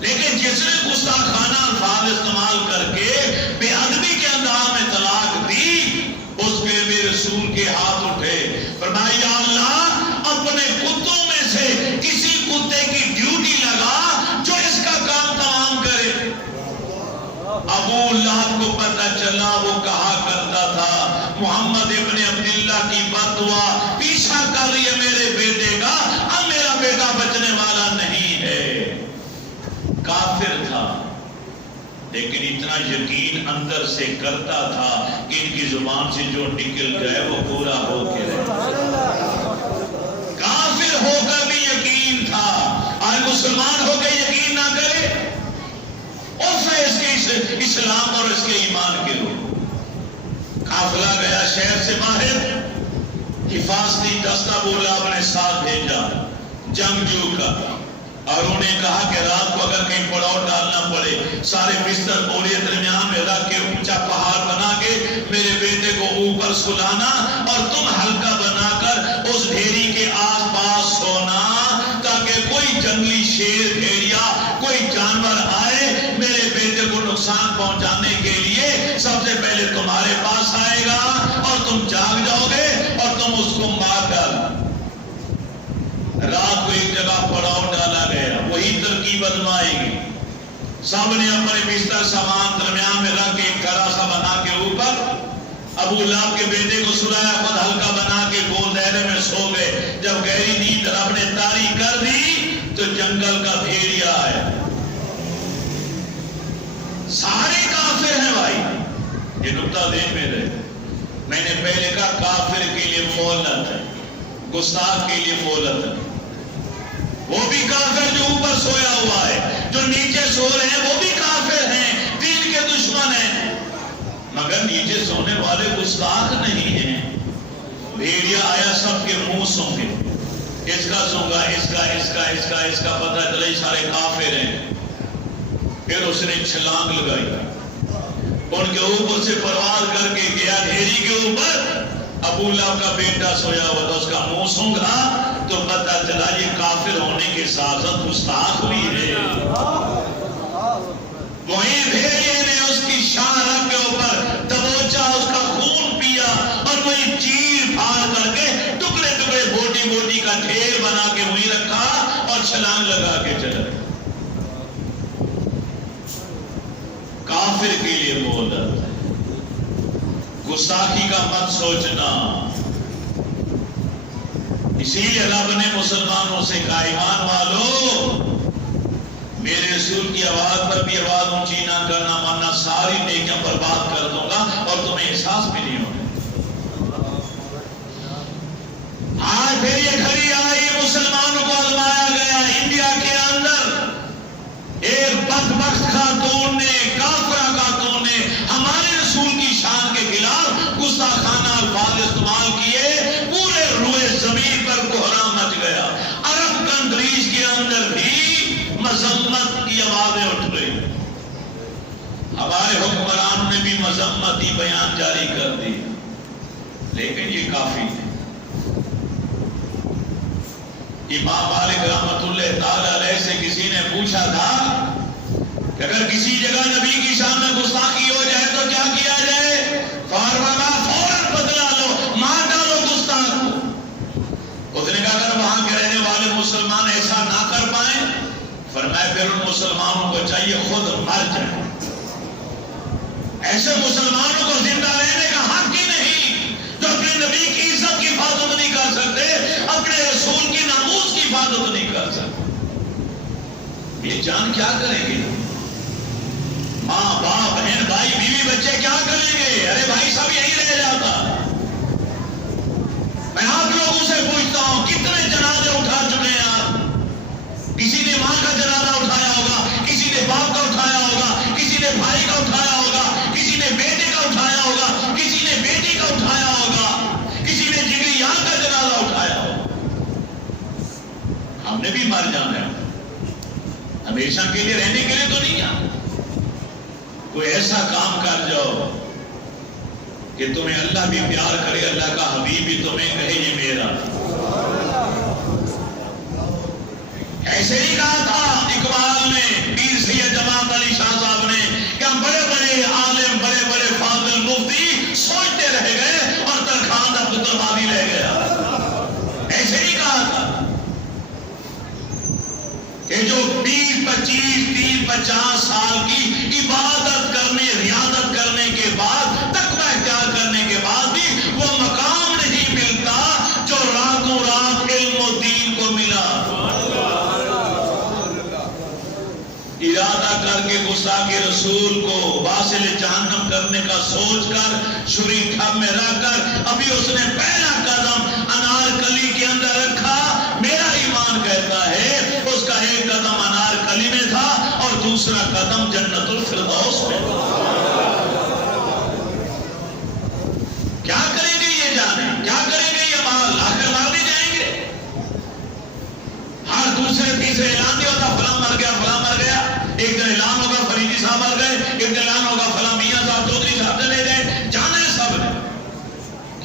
لیکن جس نے گستاخانہ الفاظ استعمال کر کے بے ادبی کے انداز میں طلاق دی، اس پہ میرے رسول کے ہاتھ اٹھے، فرمایا یا اللہ اپنے کتوں میں سے کسی کتے کی ڈیوٹی لگا جو اس کا کام تمام کرے۔ ابو لہب کو پتہ چلا، وہ کہا کرتا تھا محمد ابن عبداللہ کی بد دعا پیچھا کر رہی ہے میرے بیٹے کا، اب میرا بیٹا بچنے والا نہیں ہے۔ کافر تھا لیکن اتنا یقین اندر سے کرتا تھا کہ ان کی زبان سے جو نکل جائے وہ پورا ہو کے رہے۔ کافر ہو کر بھی یقین تھا، آج مسلمان ہو کے یقین نہ کرے، اس نے اس کے اسلام اور اس کے ایمان کے لوگ۔ قافلہ گیا شہر سے باہر، حفاظتی دستہ بولا اپنے ساتھ بھیجا جنگجو کا، اور انہوں نے کہا کہ رات کو اگر کہیں پڑاؤ ڈالنا پڑے، سارے بستر بورے درمیان میں رکھ کے اونچا پہاڑ بنا کے میرے بیٹے کو اوپر سلانا، اور تم ہلکا بنا کر اس ڈھیری کے آس پاس سونا، تاکہ کوئی جنگلی شیر بھیڑیا کوئی جانور آئے میرے بیٹے کو نقصان پہنچانے کے لیے سب سے پہلے تمہارے پاس آئے گا، اور تم جاگ جاؤ گے اور تم اس کو مار ڈالنا۔ رات کو ایک جگہ پڑاؤ ڈالا گیا، وہی ترکیب آزمائی گئی، سب نے اپنے بستر سامان درمیان میں رکھ کے ایک گھڑا سا بنا کے اوپر ابو لہب کے بیٹے کو سلایا، خود ہلکا بنا کے گول دائرے میں سو گئے۔ جب گہری نیند رب نے طاری کر دی تو جنگل کا بھیڑیا آیا، سارے کافر ہیں بھائی، یہ نقطہ ذہن میں رہے، میں نے پہلے کہا کافر کے لیے مہلت ہے، گستاخ کے لیے مہلت ہے، وہ بھی کافر جو اوپر سویا ہوا ہے، جو نیچے سو رہے ہیں وہ بھی کافر ہیں، دین کے دشمن ہیں، مگر نیچے سونے والے گستاخ نہیں ہیں۔ بھیڑیا آیا، سب کے منہ سونگے، اس کا سونگا، اس کا پتہ چلا یہ سارے کافر ہیں۔ پھر اس نے چھلانگ لگائی، ان کے اوپر سے پرواز کر کے گیا ڈھیری کے اوپر، ابو لہب کا بیٹا سویا ہوا تھا، اس کا منہ سونگا تو پتہ چلا یہ کافر ہونے کے ساتھ ساتھ گستاخ بھی ہے۔ وہیں بھیڑیے نے اس کی شان کے اوپر دبوچا، اس کا خون پیا، اور وہی چیر پھاڑ کر کے ٹکڑے ٹکڑے بوٹی بوٹی کا ڈھیر بنا کے وہیں رکھا اور چھلانگ لگا کے چلا گیا۔ کافر کے لیے مہلت ہے، گستاخی کا مت سوچنا۔ اسی لیے رب نے مسلمانوں سے کہا ایمان والو، میرے رسول کی آواز پر بھی آواز اونچی نہ کرنا، ورنہ ساری نیکیاں برباد کر دوں گا اور تمہیں احساس بھی نہیں ہوگا۔ آج پھر یہ گھڑی آئی، مسلمانوں کو آزمایا گیا۔ انڈیا کے اندر ایک بدبخت خاتون نے، کافرہ خاتون نے ہمارے رسول کی شان کے خلاف گستاخانہ الفاظ استعمال کیے، پورے روئے زمین پر کوہرام مچ گیا۔ عرب کنٹریز کے اندر بھی مذمت کی آوازیں اٹھ گئی، ہمارے حکمرانوں نے بھی مذمتی بیان جاری کر دی، لیکن یہ کافی ہے۔ امام مالک رحمت اللہ تعالی علیہ سے کسی نے پوچھا تھا کہ اگر کسی جگہ نبی کی شان میں گستاخی ہو جائے تو کیا کیا جائے؟ فرمایا فوراً بدلا لو، مار ڈالو گستاخ کو۔ اس نے کہا اگر وہاں کے رہنے والے مسلمان ایسا نہ کر پائیں، فرمایا پھر ان مسلمانوں کو چاہیے خود مر جائیں۔ ایسے مسلمانوں کو زندہ رہنے کا حق ہی نہیں جو اپنے نبی کی عزت کی حفاظت نہیں کر سکتے، اپنے رسول کی ناموس کی حفاظت نہیں کر سکتے۔ یہ جان کیا کریں گے؟ ماں باپ بہن بھائی بیوی بچے کیا کریں گے؟ ارے بھائی سب یہی رہ جاتا۔ میں آپ لوگوں سے پوچھتا ہوں کتنے جنازے اٹھا چکے ہیں آپ؟ کسی نے ماں کا جنازہ اٹھایا ہوگا، کسی نے باپ کا اٹھایا ہوگا، کسی نے بھائی کا اٹھایا ہوگا، کسی نے بیٹے کا اٹھایا ہوگا، کسی نے بیٹی کا اٹھایا ہوگا، کسی نے جگری یار کا جنازہ اٹھایا ہوگا۔ ہم نے بھی مر جانا ہے، ہمیشہ کے لیے رہنے کے لیے تو نہیں آنا۔ کوئی ایسا کام کر جاؤ کہ تمہیں اللہ بھی پیار کرے، اللہ کا حبیب بھی تمہیں کہے یہ میرا۔ ایسے ہی کہا تھا اقبال نے، پیر سید جماعت علی شاہ صاحب نے، کہ ہم بڑے بڑے عالم، بڑے بڑے فاضل مفتی سوچتے رہ گئے اور ترخاندہ پتر بازی رہ گیا۔ ایسے ہی کہا تھا کہ جو 20، 25، 30، 50 سال کی عبادت کرنے، ریاضت کرنے کے بعد، تقوی اختیار کرنے کے بعد بھی وہ مقام نہیں ملتا جو راتوں رات علم و دین کو ملا۔ ارادہ کر کے گستاخ رسول کو واصل جہنم کرنے کا سوچ کر چھری تھپ میں رکھ کر ابھی اس نے پہلا قدم انار کلی کے اندر رکھا، میرا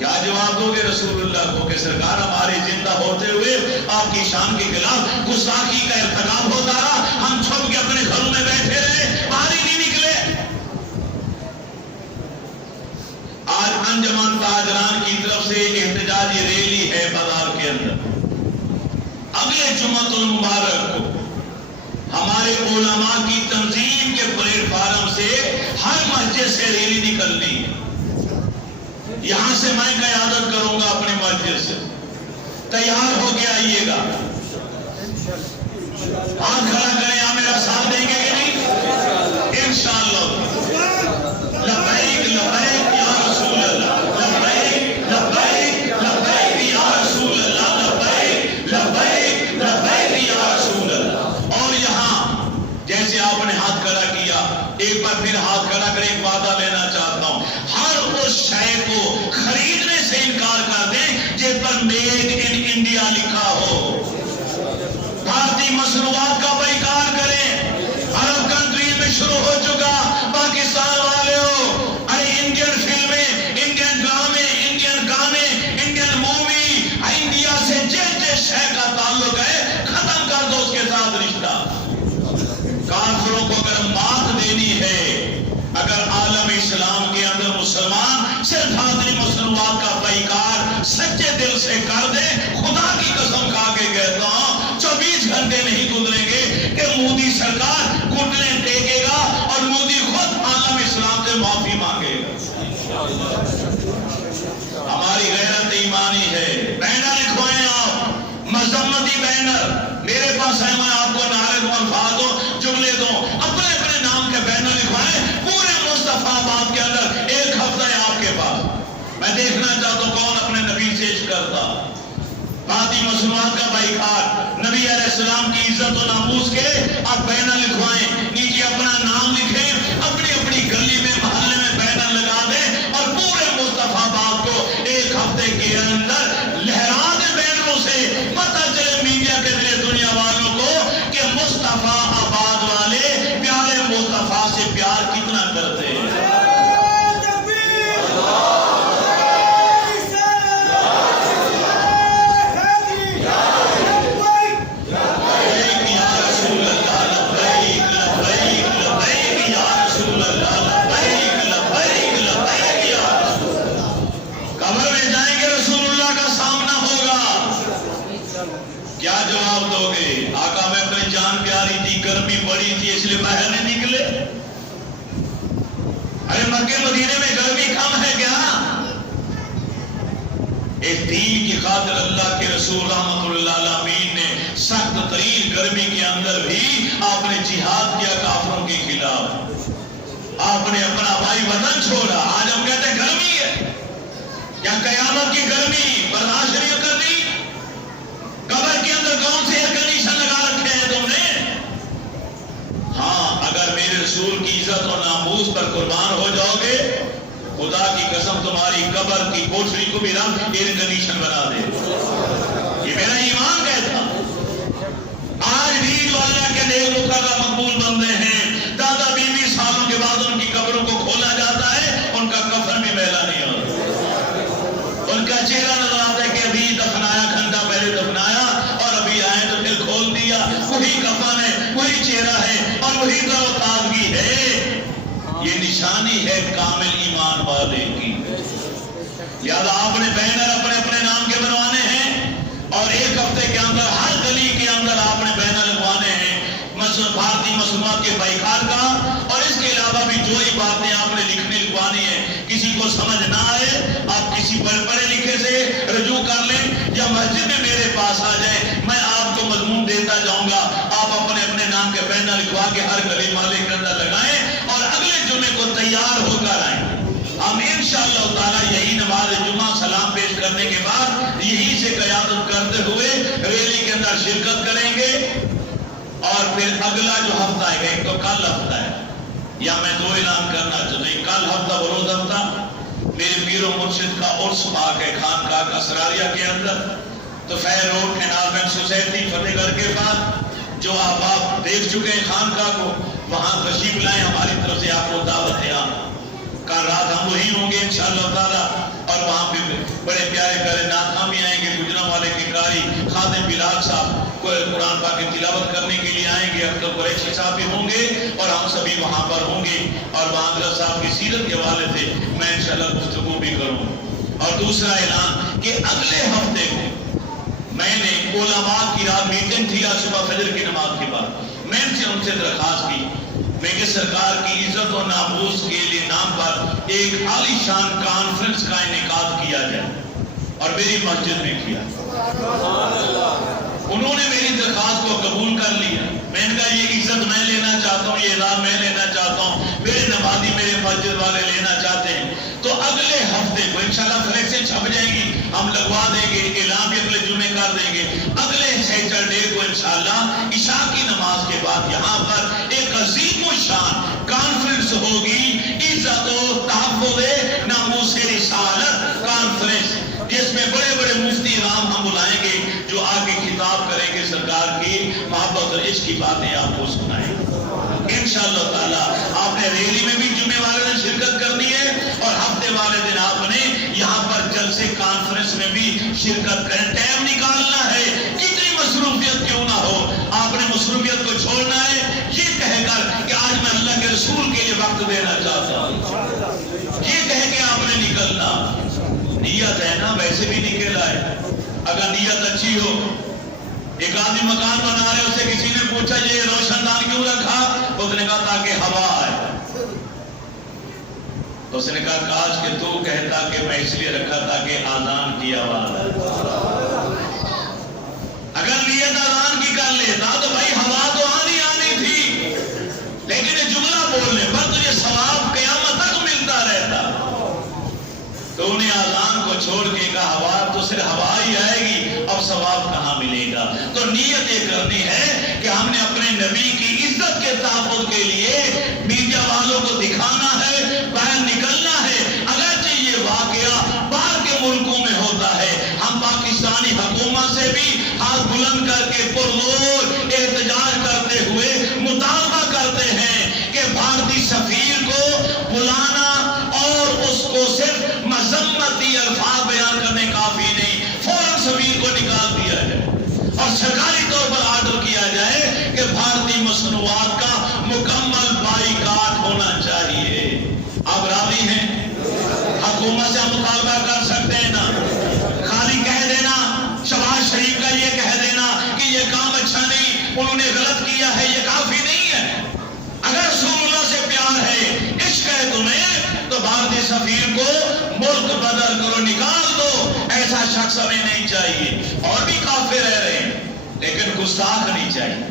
کیا جواب دو گے رسول اللہ کو کہ سرکار ہمارے زندہ ہوتے ہوئے آپ کی شان کے خلاف گستاخی کا ارتکاب ہوتا رہا، ہم چھپ کے اپنے گھروں میں بیٹھے رہے، باہر ہی نہیں نکلے۔ آج انجمن تاجران کی طرف سے احتجاجی ریلی ہے بازار کے اندر، اگلے جمعۃ المبارک کو ہمارے علماء کی تنظیم کے پلیٹ فارم سے ہر مسجد سے ریلی نکلنی ہے۔ یہاں سے میں قیادت کروں گا اپنے مسجد سے، تیار ہو کے آئیے گا۔ ہاتھ کھڑا کریں، آپ میرا ساتھ دیں گے کہ نہیں؟ انشاءاللہ۔ لبیک لبیک یا رسول اللہ، لبیک لبیک لبیک یا رسول اللہ، لبیک لبیک لبیک یا رسول اللہ۔ اور یہاں جیسے آپ نے ہاتھ کھڑا کیا، ایک بار پھر ہاتھ کھڑا کر ایک وعدہ لینا چاہتا ہوں، ہر اس شے کو خریدنے سے انکار کر دیں جس پر میڈ ان انڈیا لکھا ہو۔ بھارتی مصنوعات کا بائیکاٹ کریں۔ عرب کنٹریز میں شروع ہو چکا، پاکستان والے ہو، انڈین فلمیں، انڈین ڈرامے، انڈین گانے، انڈین مووی، انڈیا سے جس شے کا تعلق ہے ختم کر دو اس کے ساتھ رشتہ۔ کافروں کو اگر مات دینی ہے، اگر عالم اسلام کے اندر مسلمان صرف بھارتی مصنوعات کا بائیکاٹ سچے دل سے کر دے، خدا کی قسم کھا کے کہتا ہوں 24 گھنٹے نہیں گزریں گے کہ مودی سرکار گھٹنے ٹیکے گا اور مودی خود عالم اسلام سے معافی مانگے گا۔ ہماری غیرت ایمانی ہے۔ بینر لکھوائیں آپ، مذمتی بینر میرے پاس ہے، میں آپ کو نعرے دوں، الفاظ دوں، جملے دوں، اپنے اپنے نام کے بینر لکھوائیں پورے مصطفیٰ آباد کے اندر۔ ایک ہفتہ ہے آپ کے پاس، میں دیکھنا چاہتا ہوں کون اپنے نبی سے عشق کرتا۔ بھارتی مصنوعات کا بائیکاٹ، نبی علیہ السلام کی عزت و ناموس کے آپ بینر لکھوائیں، نیچے اپنا نام لکھیں، اپنی اپنی گلی میں محلے میں بینر لگا دیں اور پورے مصطفیٰ آباد کو ایک ہفتے کے اندر لہرا دیں بینروں سے، پتہ چلے میڈیا کے ذریعے دنیا والوں کو کہ مصطفیٰ آباد والے پیارے مصطفیٰ سے پیار کتنا کرتے ہیں۔ کیا جواب دو گے؟ آقا میں اپنی جان پیاری تھی، گرمی بڑی تھی اس لیے باہر نہیں نکلے؟ ارے مکے مدینے میں گرمی کم ہے کیا؟ اس دین کی خاطر اللہ کے رسول رحمت اللہ العالمین نے سخت ترین گرمی کے اندر بھی آپ نے جہاد کیا کافروں کے خلاف۔ آپ نے اپنا بھائی وطن چھوڑا۔ آج ہم کہتے ہیں گرمی ہے، کیا قیامت کی گرمی برداشت نہیں کرنی؟ قبر کے اندر کون سے ایئر کنڈیشن لگا رکھے ہیں تم نے؟ ہاں، اگر میرے رسول کی عزت و ناموس پر قربان ہو جاؤ گے، خدا کی قسم تمہاری قبر کی کوٹری کو بھی رب ایئر کنڈیشن بنا دے۔ یہ میرا ایمان کہتا۔ آج بھی جو اللہ کے نیک مقرر مقبول بندے ہیں، دادا بیوی سالوں کے بعد ان کی قبروں کو کھولا جاتا ہے، ان کا کفن بھی میلا نہیں ہوتا، ان کا چہرہ نظر آتا ہے کہ ابھی دفنایا، گھنٹہ پہلے دفنایا اور ابھی آئے تو پھر کھول دیا، وہی کفن ہے، وہی چہرہ ہے اور وہی تر و تازگی ہے۔ یہ نشانی ہے کامل ایمان والے کی۔ لہذا آپ نے بینر اپنے اپنے نام کے بنوانے ہیں اور ایک ہفتے کے اندر ہر گلی کے اندر آپ نے بینر لگوانے ہیں بھارتی مصنوعات کے بائیکاٹ کا۔ اور اس کے علاوہ بھی جو ہی باتیں آپ نے لکھوانی ہے، کسی کو سمجھ نہ آئے آپ کسی پڑھے لکھے سے رجوع کر لیں یا مسجد میں میرے پاس آ جائیں، میں آپ کو مضمون دیتا جاؤں گا۔ آپ اپنے اپنے نام کے بینر لکھوا کے ہر گلی محلے کے اندر لگائیں اور اگلے جمعے کو تیار ہو کر آئیں۔ ہم انشاءاللہ تعالی یہی نماز جمعہ سلام پیش کرنے کے بعد یہی سے قیادت کرتے ہوئے ریلی کے اندر شرکت کریں گے۔ اور پھر اگلا جو ہفتہ ہے، ایک تو کل ہفتہ ہے، یا میں دو اعلان کرنا چاہتا ہوں۔ کل ہفتہ بروز ہفتہ میرے پیر و مرشد کا عرس پاک ہے خانقاہ کا سراریہ کے اندر، تو فیر روڈ انارمنٹ سوسائٹی فتح گڑھ کے بعد جو آپ دیکھ چکے ہیں خانقاہ کو، وہاں تشریف لائیں، ہماری طرف سے آپ کو دعوت ہے۔ کل رات ہم وہی ہوں گے انشاءاللہ تعالی اور وہاں پہ خادم بلال صاحب قرآن پاک کی تلاوت کرنے کے لیے آئیں گے، اختر قریشی صاحب بھی ہوں گے اور ہم سبھی وہاں پر ہوں گے، اور باندرہ صاحب کی سیرت کے حوالے سے میں انشاءاللہ گفتگو بھی کروں۔ اور دوسرا اعلان کہ اگلے ہفتے کو میں نے علماء کی رات میٹنگ تھی آج صبح فجر کی نماز کے بعد، میں ان سے درخواست کی میں کہ سرکار کی عزت و ناموس کے لیے نام پر ایک عالی شان کانفرنس کا انعقاد کیا جائے، اور میری مسجد میں کیا۔ انہوں نے میری درخواست کو قبول کر لیا۔ میں نے کہا یہ عزت میں لینا چاہتا ہوں، یہ اعلان میں لینا چاہتا ہوں، میرے نمازی میرے مسجد والے لینا چاہتے ہیں، تو اگلے ہفتے کو انشاءاللہ فلیکسیں چھپ جائیں گی، ہم لگوا دیں گے، اعلان بھی اگلے جمعے کر دیں گے۔ اگلے سیٹرڈے کو انشاءاللہ عشاء کی نماز کے بعد یہاں پر ایک عظیم و شان کانفرنس ہوگی، عزت و تحفظ ناموس رسالت کانفرنس، جس میں بڑے بڑے مفتی رام ہم بلائیں گے جو آگے خطاب کریں گے، سرکار کی محبت اور عشق کی باتیں آپ کو سنائیں گے انشاءاللہ تعالیٰ۔ آپ نے ریلی میں بھی جمعے والے دن شرکت کرنی ہے، اور ہفتے والے دن آپ نے یہاں پر جلسے کانفرنس میں بھی شرکت کریں۔ ٹائم نکالنا ہے، کتنی مصروفیت کیوں نہ ہو، آپ نے مصروفیت کو چھوڑنا ہے، یہ کہہ کر کہ آج میں اللہ کے رسول کے لیے وقت دینا چاہتا ہوں، یہ کہہ کے آپ نے نکلنا۔ نیت ہے نا، ویسے بھی نکل آئے، اگر نیت اچھی ہو۔ ایک آدمی مکان بنا رہے، اسے کسی نے پوچھا یہ روشن دان کیوں رکھا، اس نے کہا تاکہ ہوا آئے۔ تو اس نے کہا کاش کہ تو کہتا کہ میں اس لیے رکھا تاکہ آذان کی آواز آئے۔ اگر نیت آذان کی کر لیتا تو بھائی ہوا تو آنی تھی، لیکن یہ جملہ بولنے پر تجھے ثواب قیامت تک ملتا رہتا۔ تو انہیں آذان کو چھوڑ کے کہا ہوا تو صرف ہوا ہی آئے گی، اب ثواب کہاں ملے گا؟ تو نیت یہ کرنی ہے کہ ہم نے اپنے نبی کی عزت کے تحفظ کے لیے میڈیا والوں کو دکھانا ہے، باہر نکلنا ہے۔ اگرچہ یہ واقعہ باہر کے ملکوں میں ہوتا ہے، ہم پاکستانی حکومت سے بھی ہاتھ بلند کر کے پرزور احتجاج کرتے ہوئے مطالبہ کرتے ہیں کہ بھارتی سفیر کو بلانا اور اس کو صرف مذمتی الفاظ بیان کرنے کافی نہیں، فوراً سفیر کو نکال دیا جائے اور سرکاری طور پر آرڈر کیا جائے کہ بھارتی مصنوعات کا مکمل بائیکاٹ ہونا چاہیے۔ آپ راضی ہیں؟ حکومت سے ہم مطالبہ کر سکتے ہیں نا؟ خالی کہہ دینا، شہباز شریف کا یہ کہہ دینا کہ یہ کام اچھا نہیں، انہوں نے غلط کیا ہے، یہ کافی نہیں ہے۔ اگر رسول اللہ سے پیار ہے، عشق ہے تمہیں، تو بھارتی سفیر کو ملک بدل کرو، نکال دو، ایسا شخص ہمیں نہیں چاہیے۔ اور بھی کافر رہ رہے ہیں لیکن گستاخ نہیں چاہیے۔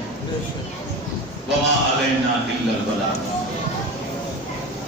وما علینا الا البلاغ۔